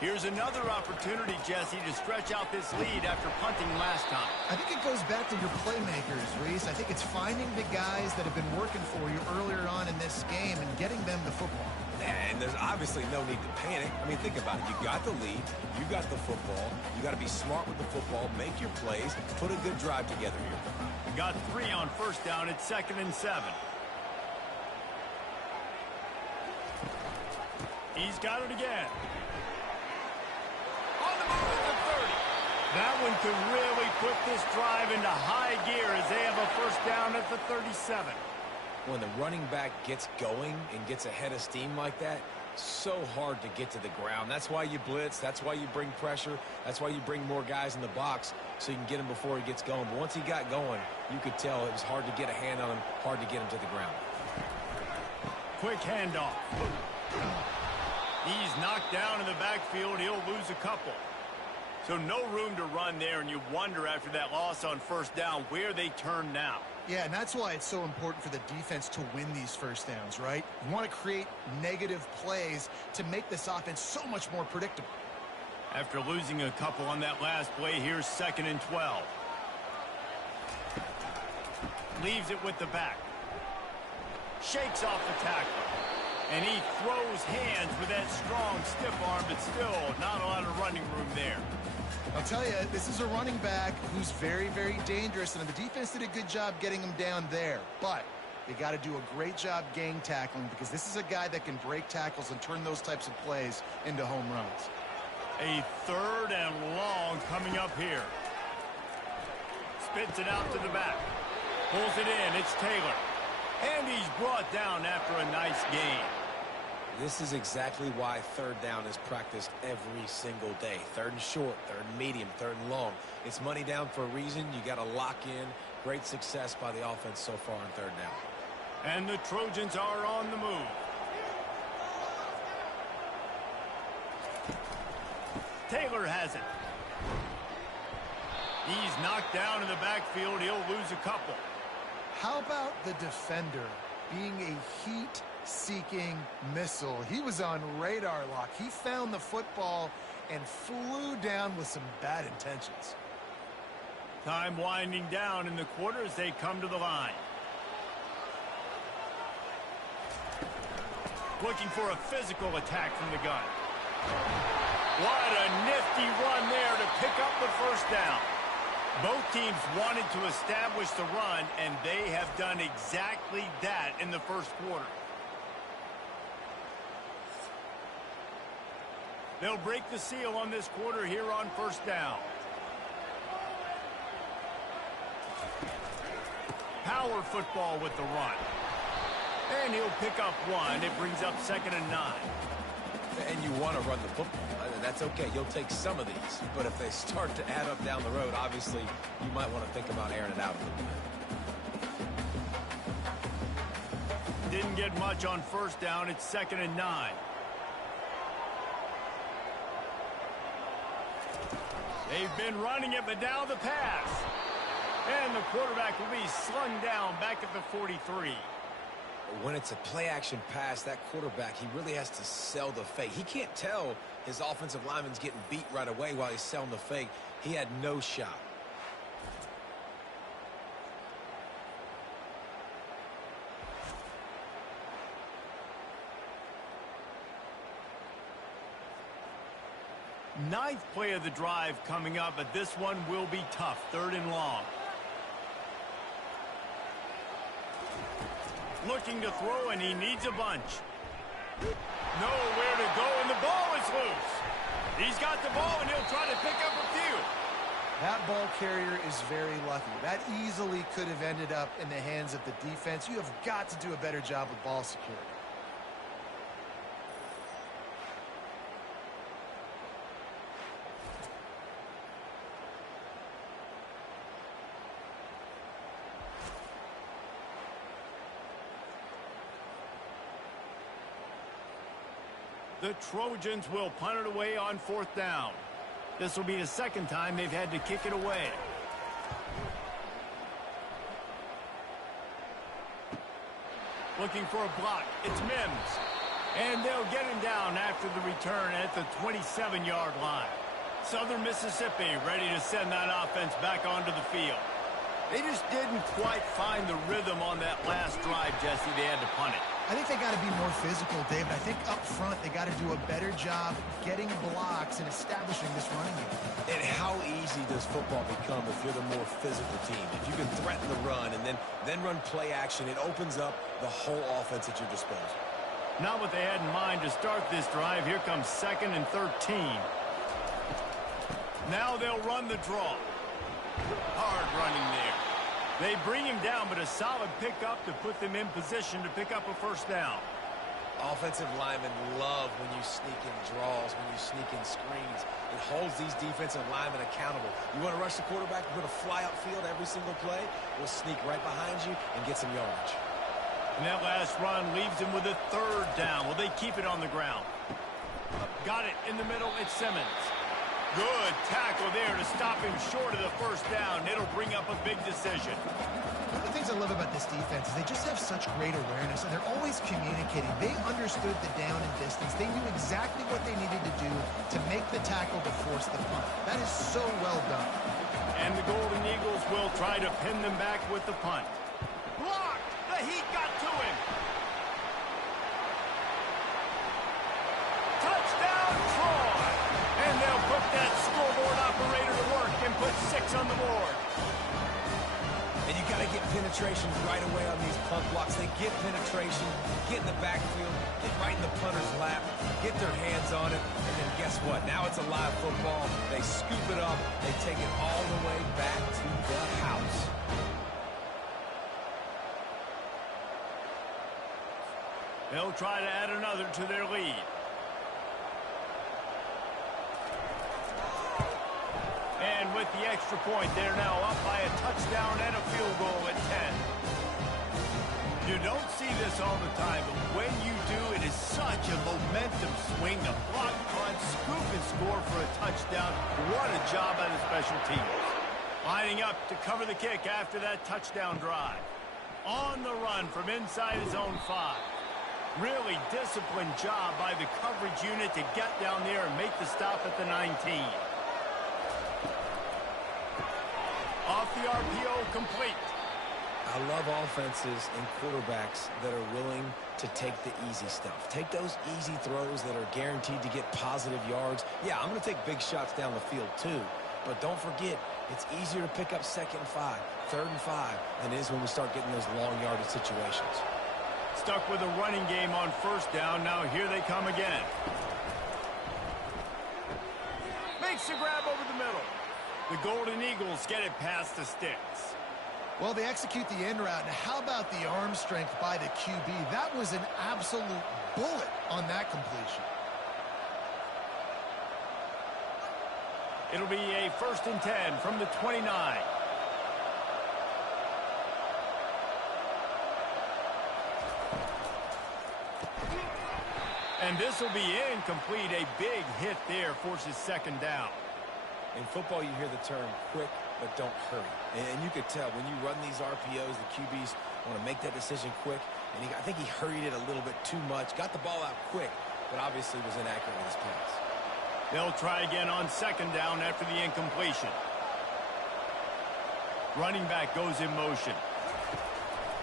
Here's another opportunity, Jesse, to stretch out this lead after punting last time. I think it goes back to your playmakers, Reese. I think it's finding the guys that have been working for you earlier on in this game and getting them the football. And there's obviously no need to panic. I mean, think about it. You got the lead. You got the football. You got to be smart with the football. Make your plays. Put a good drive together here. Got 3 on 1st down. It's 2nd and 7. He's got it again. On the move at the 30. That one could really put this drive into high gear as they have a 1st down at the 37. When the running back gets going and gets ahead of steam like that, so hard to get to the ground. That's why you blitz. That's why you bring pressure. That's why you bring more guys in the box so you can get him before he gets going. But once he got going, you could tell it was hard to get a hand on him, hard to get him to the ground. Quick handoff. He's knocked down in the backfield. He'll lose a couple. So no room to run there, and you wonder after that loss on 1st down where they turn now. Yeah, and that's why it's so important for the defense to win these 1st downs, right? You want to create negative plays to make this offense so much more predictable. After losing a couple on that last play, here's 2nd and 12. Leaves it with the back. Shakes off the tackle. And he throws hands with that strong, stiff arm, but still not a lot of running room there. I'll tell you, this is a running back who's very, very dangerous, and the defense did a good job getting him down there. But they got to do a great job gang tackling because this is a guy that can break tackles and turn those types of plays into home runs. A 3rd and long coming up here. Spits it out to the back. Pulls it in. It's Taylor. And he's brought down after a nice gain. This is exactly why 3rd down is practiced every single day. 3rd and short, 3rd and medium, 3rd and long. It's money down for a reason. You got to lock in. Great success by the offense so far on 3rd down. And the Trojans are on the move. Taylor has it. He's knocked down in the backfield. He'll lose a couple. How about the defender being a heat-seeking missile? He was on radar lock. He found the football and flew down with some bad intentions. Time winding down in the quarter as they come to the line. Looking for a physical attack from the gun. What a nifty run there to pick up the 1st down. Both teams wanted to establish the run, and they have done exactly that in the first quarter. They'll break the seal on this quarter here on first down. Power football with the run. And he'll pick up one. It brings up 2nd and 9. And you want to run the football. That's okay. You'll take some of these. But if they start to add up down the road, obviously, you might want to think about airing it out a little bit. Didn't get much on first down. It's 2nd and 9. They've been running it, but now the pass. And the quarterback will be slung down back at the 43. When it's a play-action pass, that quarterback, he really has to sell the fake. He can't tell his offensive lineman's getting beat right away while he's selling the fake. He had no shot. Ninth play of the drive coming up, but this one will be tough. 3rd and long. Looking to throw, and he needs a bunch. Nowhere to go, and the ball is loose. He's got the ball, and he'll try to pick up a few. That ball carrier is very lucky. That easily could have ended up in the hands of the defense. You have got to do a better job with ball security. The Trojans will punt it away on 4th down. This will be the 2nd time they've had to kick it away. Looking for a block. It's Mims. And they'll get him down after the return at the 27-yard line. Southern Mississippi ready to send that offense back onto the field. They just didn't quite find the rhythm on that last drive, Jesse. They had to punt it. I think they got to be more physical, David. I think up front they got to do a better job getting blocks and establishing this running game. And how easy does football become if you're the more physical team? If you can threaten the run and then run play action, it opens up the whole offense at your disposal. Not what they had in mind to start this drive. Here comes 2nd and 13. Now they'll run the draw. Hard running there. They bring him down, but a solid pickup to put them in position to pick up a first down. Offensive linemen love when you sneak in draws, when you sneak in screens. It holds these defensive linemen accountable. You want to rush the quarterback, you want to fly upfield every single play, we'll sneak right behind you and get some yardage. And that last run leaves him with a 3rd down. Will they keep it on the ground? Got it in the middle. It's Simmons. Good tackle there to stop him short of the first down. It'll bring up a big decision. One of the things I love about this defense is they just have such great awareness, and they're always communicating. They understood the down and distance. They knew exactly what they needed to do to make the tackle to force the punt. That is so well done. And the Golden Eagles will try to pin them back with the punt. Blocked! The heat got to him. Touchdown, Troy! And they'll put that scoreboard operator to work and put 6 on the board. And you got to get penetration right away on these punt blocks. They get penetration, get in the backfield, get right in the punter's lap, get their hands on it, and then guess what? Now it's a live football. They scoop it up. They take it all the way back to the house. They'll try to add another to their lead. And with the extra point, they're now up by a touchdown and a field goal at 10. You don't see this all the time, but when you do, it is such a momentum swing. A block punt, scoop and score for a touchdown. What a job by the special teams. Lining up to cover the kick after that touchdown drive. On the run from inside his own 5. Really disciplined job by the coverage unit to get down there and make the stop at the 19. Off the RPO, complete. I love offenses and quarterbacks that are willing to take the easy stuff. Take those easy throws that are guaranteed to get positive yards. Yeah, I'm going to take big shots down the field too, But don't forget, it's easier to pick up 2nd and 5, 3rd and 5 than it is when we start getting those long yardage situations. Stuck with a running game on 1st down. Now here they come again. Makes the grab over the middle. The Golden Eagles get it past the sticks. Well, they execute the end route. Now, how about the arm strength by the QB? That was an absolute bullet on that completion. It'll be a 1st and 10 from the 29. And this will be incomplete. A big hit there forces 2nd down. In football, you hear the term quick, but don't hurry. And you could tell when you run these RPOs, the QBs want to make that decision quick. And I think he hurried it a little bit too much. Got the ball out quick, but obviously was inaccurate with his pass. They'll try again on 2nd down after the incompletion. Running back goes in motion.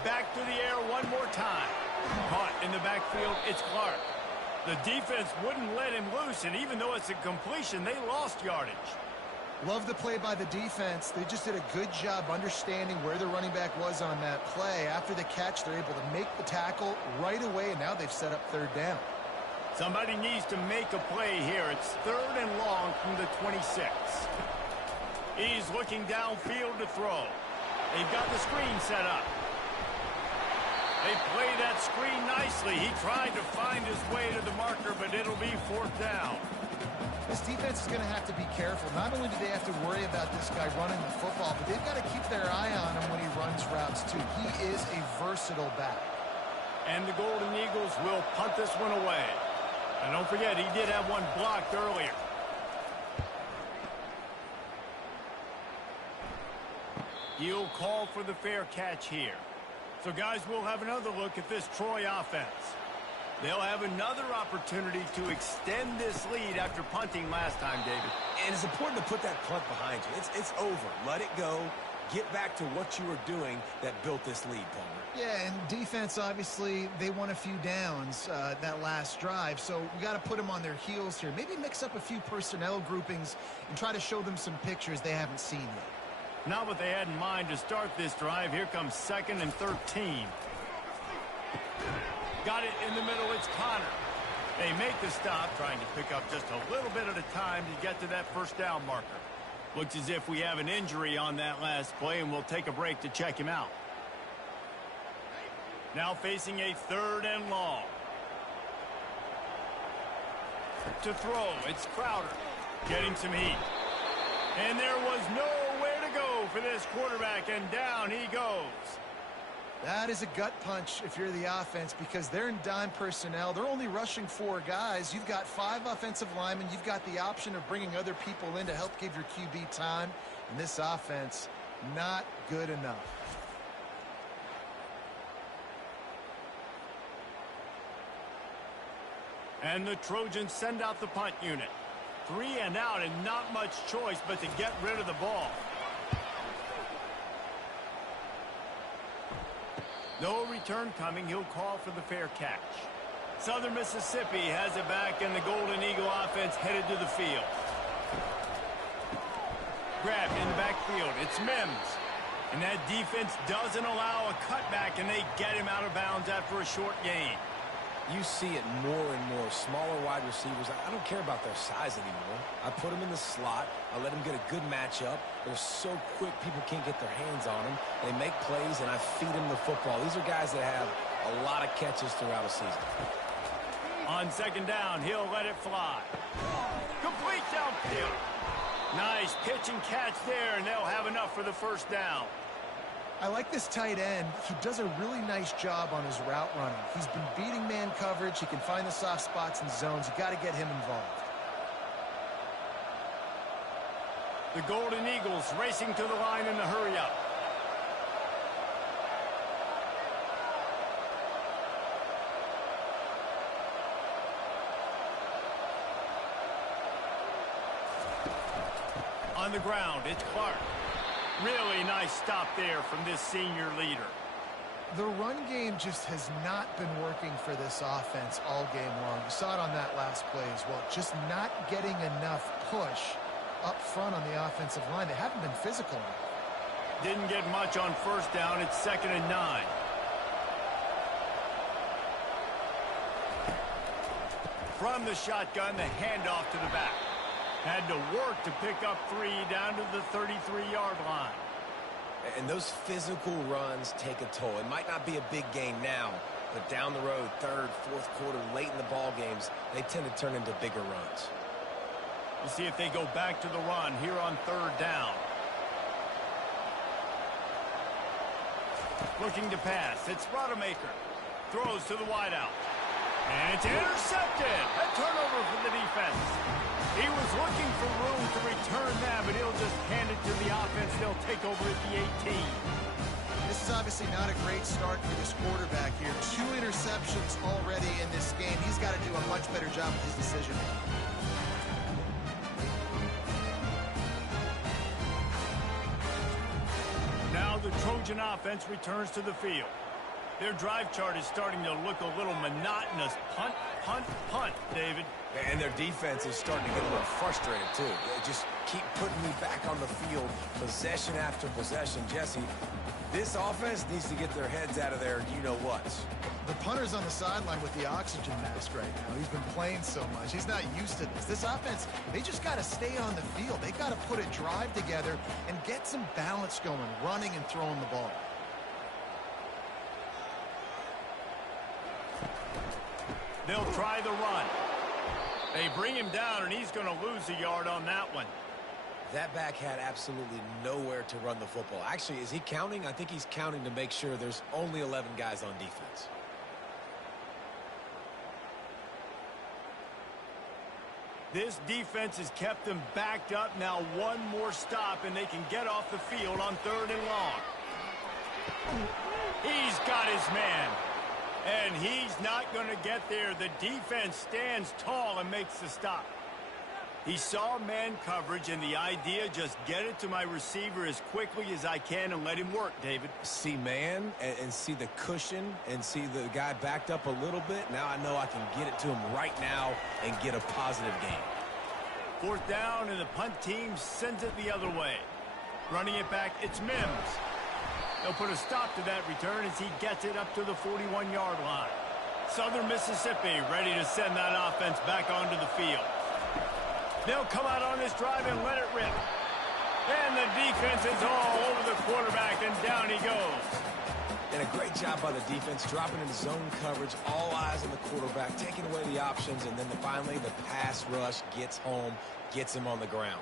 Back to the air one more time. Caught in the backfield, it's Clark. The defense wouldn't let him loose, and even though it's a completion, they lost yardage. Love the play by the defense. They just did a good job understanding where the running back was on that play. After the catch, they're able to make the tackle right away, and now they've set up 3rd down. Somebody needs to make a play here. It's 3rd and long from the 26. He's looking downfield to throw. They've got the screen set up. They play that screen nicely. He tried to find his way to the marker, but it'll be 4th down. This defense is going to have to be careful. Not only do they have to worry about this guy running the football, but they've got to keep their eye on him when he runs routes, too. He is a versatile back. And the Golden Eagles will punt this one away. And don't forget, he did have one blocked earlier. He'll call for the fair catch here. So, guys, we'll have another look at this Troy offense. They'll have another opportunity to extend this lead after punting last time, David. And it's important to put that punt behind you. It's over. Let it go. Get back to what you were doing that built this lead, Palmer. Yeah, and defense, obviously, they won a few downs that last drive, so we got to put them on their heels here. Maybe mix up a few personnel groupings and try to show them some pictures they haven't seen yet. Not what they had in mind to start this drive. Here comes 2nd and 13. Got it in the middle. It's Connor. They make the stop, trying to pick up just a little bit at a time to get to that 1st down marker. Looks as if we have an injury on that last play, and we'll take a break to check him out. Now facing a 3rd and long. To throw, it's Crowder. Getting some heat. And there was nowhere to go for this quarterback, and down he goes. That is a gut punch if you're the offense because they're in dime personnel. They're only rushing 4 guys. You've got 5 offensive linemen. You've got the option of bringing other people in to help give your QB time. And this offense, not good enough. And the Trojans send out the punt unit. 3 and out, and not much choice but to get rid of the ball. No return coming. He'll call for the fair catch. Southern Mississippi has it back, and the Golden Eagle offense headed to the field. Grab in the backfield. It's Mims. And that defense doesn't allow a cutback, and they get him out of bounds after a short gain. You see it more and more. Smaller wide receivers, I don't care about their size anymore. I put them in the slot. I let them get a good matchup. They're so quick, people can't get their hands on them. They make plays, and I feed them the football. These are guys that have a lot of catches throughout a season. On 2nd down, he'll let it fly. Complete downfield. Nice pitch and catch there, and they'll have enough for the 1st down. I like this tight end. He does a really nice job on his route running. He's been beating man coverage. He can find the soft spots and zones. You got to get him involved. The Golden Eagles racing to the line in the hurry-up. On the ground, it's Clark. Really nice stop there from this senior leader. The run game just has not been working for this offense all game long. You saw it on that last play as well. Just not getting enough push up front on the offensive line. They haven't been physical enough. Didn't get much on first down. It's 2nd and 9. From the shotgun, the handoff to the back. Had to work to pick up 3 down to the 33-yard line. And those physical runs take a toll. It might not be a big gain now, but down the road, third, fourth quarter, late in the ball games, they tend to turn into bigger runs. We'll see if they go back to the run here on 3rd down. Looking to pass. It's Rodemaker. Throws to the wideout. And it's intercepted. A turnover for the defense. He was looking for room to return that, but he'll just hand it to the offense. They'll take over at the 18. This is obviously not a great start for this quarterback here. 2 interceptions already in this game. He's got to do a much better job with his decision making. Now the Trojan offense returns to the field. Their drive chart is starting to look a little monotonous. Punt, punt, punt, David. And their defense is starting to get a little frustrated, too. They just keep putting me back on the field, possession after possession. Jesse, this offense needs to get their heads out of their you-know-whats. The punter's on the sideline with the oxygen mask right now. He's been playing so much. He's not used to this. This offense, they just got to stay on the field. They got to put a drive together and get some balance going, running and throwing the ball. They'll try the run. They bring him down, and he's going to lose a yard on that one. That back had absolutely nowhere to run the football. Actually, is he counting? I think he's counting to make sure there's only 11 guys on defense. This defense has kept them backed up. Now one more stop, and they can get off the field on 3rd and long. He's got his man. And he's not going to get there. The defense stands tall and makes the stop. He saw man coverage, and the idea, just get it to my receiver as quickly as I can and let him work, David. See man and see the cushion and see the guy backed up a little bit. Now I know I can get it to him right now and get a positive gain. 4th down, and the punt team sends it the other way. Running it back, it's Mims. They'll put a stop to that return as he gets it up to the 41-yard line. Southern Mississippi ready to send that offense back onto the field. They'll come out on this drive and let it rip. And the defense is all over the quarterback, and down he goes. And a great job by the defense, dropping into zone coverage, all eyes on the quarterback, taking away the options, and then finally the pass rush gets home, gets him on the ground.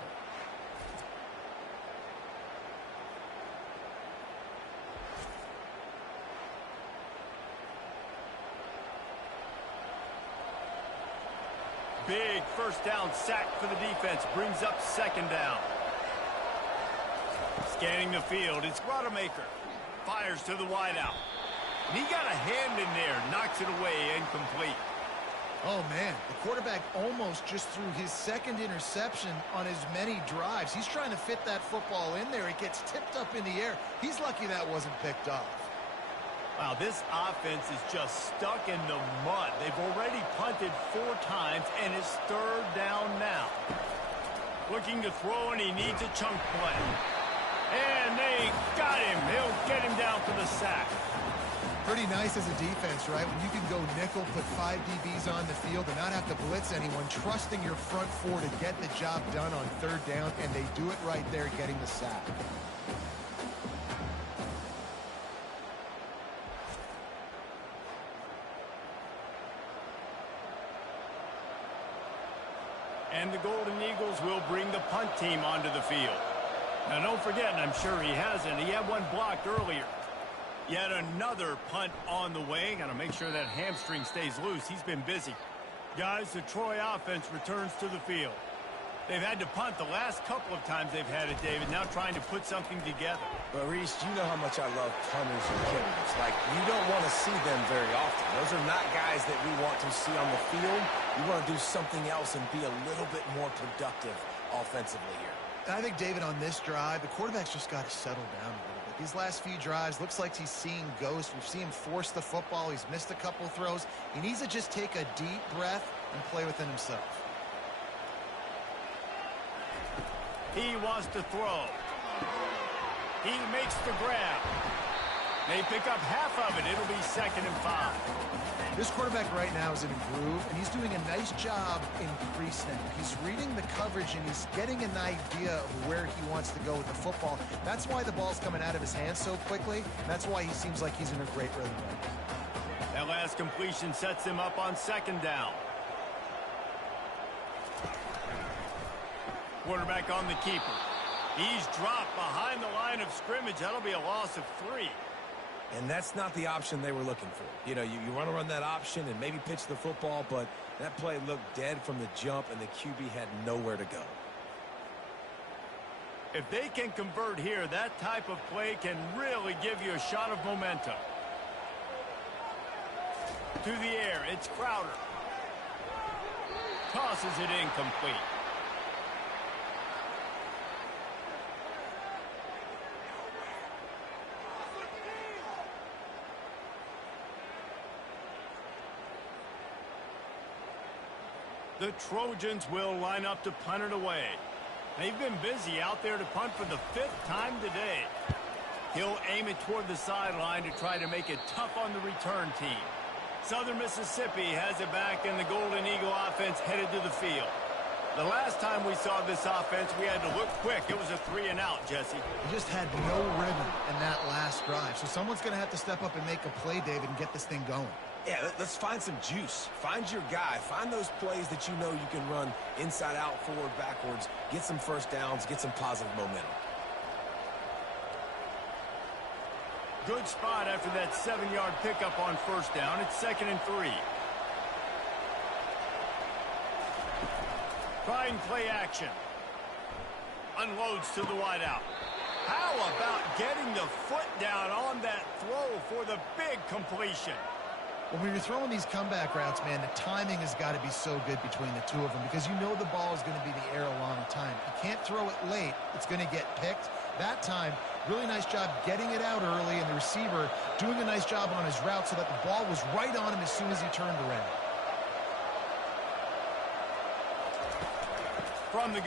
Big first down sack for the defense. Brings up 2nd down. Scanning the field, it's Rodemaker. Fires to the wideout. And he got a hand in there. Knocks it away, incomplete. Oh, man, the quarterback almost just threw his 2nd interception on as many drives. He's trying to fit that football in there. It gets tipped up in the air. He's lucky that wasn't picked off. Wow, this offense is just stuck in the mud. They've already punted 4 times, and it's 3rd down now. Looking to throw, and he needs a chunk play. And they got him. He'll get him down for the sack. Pretty nice as a defense, right? When you can go nickel, put 5 DBs on the field and not have to blitz anyone, trusting your front 4 to get the job done on 3rd down, and they do it right there, getting the sack. And the Golden Eagles will bring the punt team onto the field. Now, don't forget, and I'm sure he hasn't, he had one blocked earlier. Yet another punt on the way. Got to make sure that hamstring stays loose. He's been busy. Guys, the Troy offense returns to the field. They've had to punt the last couple of times they've had it, David, now trying to put something together. But, Reese, you know how much I love punters and kickers. Like, you don't want to see them very often. Those are not guys that we want to see on the field. You want to do something else and be a little bit more productive offensively here. I think, David, on this drive, the quarterback's just got to settle down a little bit. These last few drives, looks like he's seeing ghosts. We've seen him force the football. He's missed a couple throws. He needs to just take a deep breath and play within himself. He wants to throw. He makes the grab. They pick up half of it. It'll be 2nd and 5. This quarterback right now is in a groove, and he's doing a nice job in pre-snap. He's reading the coverage, and he's getting an idea of where he wants to go with the football. That's why the ball's coming out of his hands so quickly. That's why he seems like he's in a great rhythm right now. That last completion sets him up on 2nd down. Quarterback on the keeper. He's dropped behind the line of scrimmage. That'll be a loss of 3. And that's not the option they were looking for. You know, you want to run that option and maybe pitch the football, but that play looked dead from the jump, and the QB had nowhere to go. If they can convert here, that type of play can really give you a shot of momentum. To the air, it's Crowder. Tosses it incomplete. The Trojans will line up to punt it away. They've been busy out there to punt for the 5th time today. He'll aim it toward the sideline to try to make it tough on the return team. Southern Mississippi has it back, and the Golden Eagle offense headed to the field. The last time we saw this offense, we had to look quick. It was a 3-and-out, Jesse. He just had no rhythm in that last drive. So someone's going to have to step up and make a play, David, and get this thing going. Yeah, let's find some juice. Find your guy. Find those plays that you know you can run inside out, forward, backwards. Get some first downs. Get some positive momentum. Good spot after that 7-yard pickup on 1st down. It's 2nd and 3. Trying play action. Unloads to the wideout. How about getting the foot down on that throw for the big completion? Well, when you're throwing these comeback routes, man, the timing has got to be so good between the two of them because you know the ball is going to be in the air a long time. You can't throw it late. It's going to get picked. That time, really nice job getting it out early, and the receiver doing a nice job on his route so that the ball was right on him as soon as he turned around.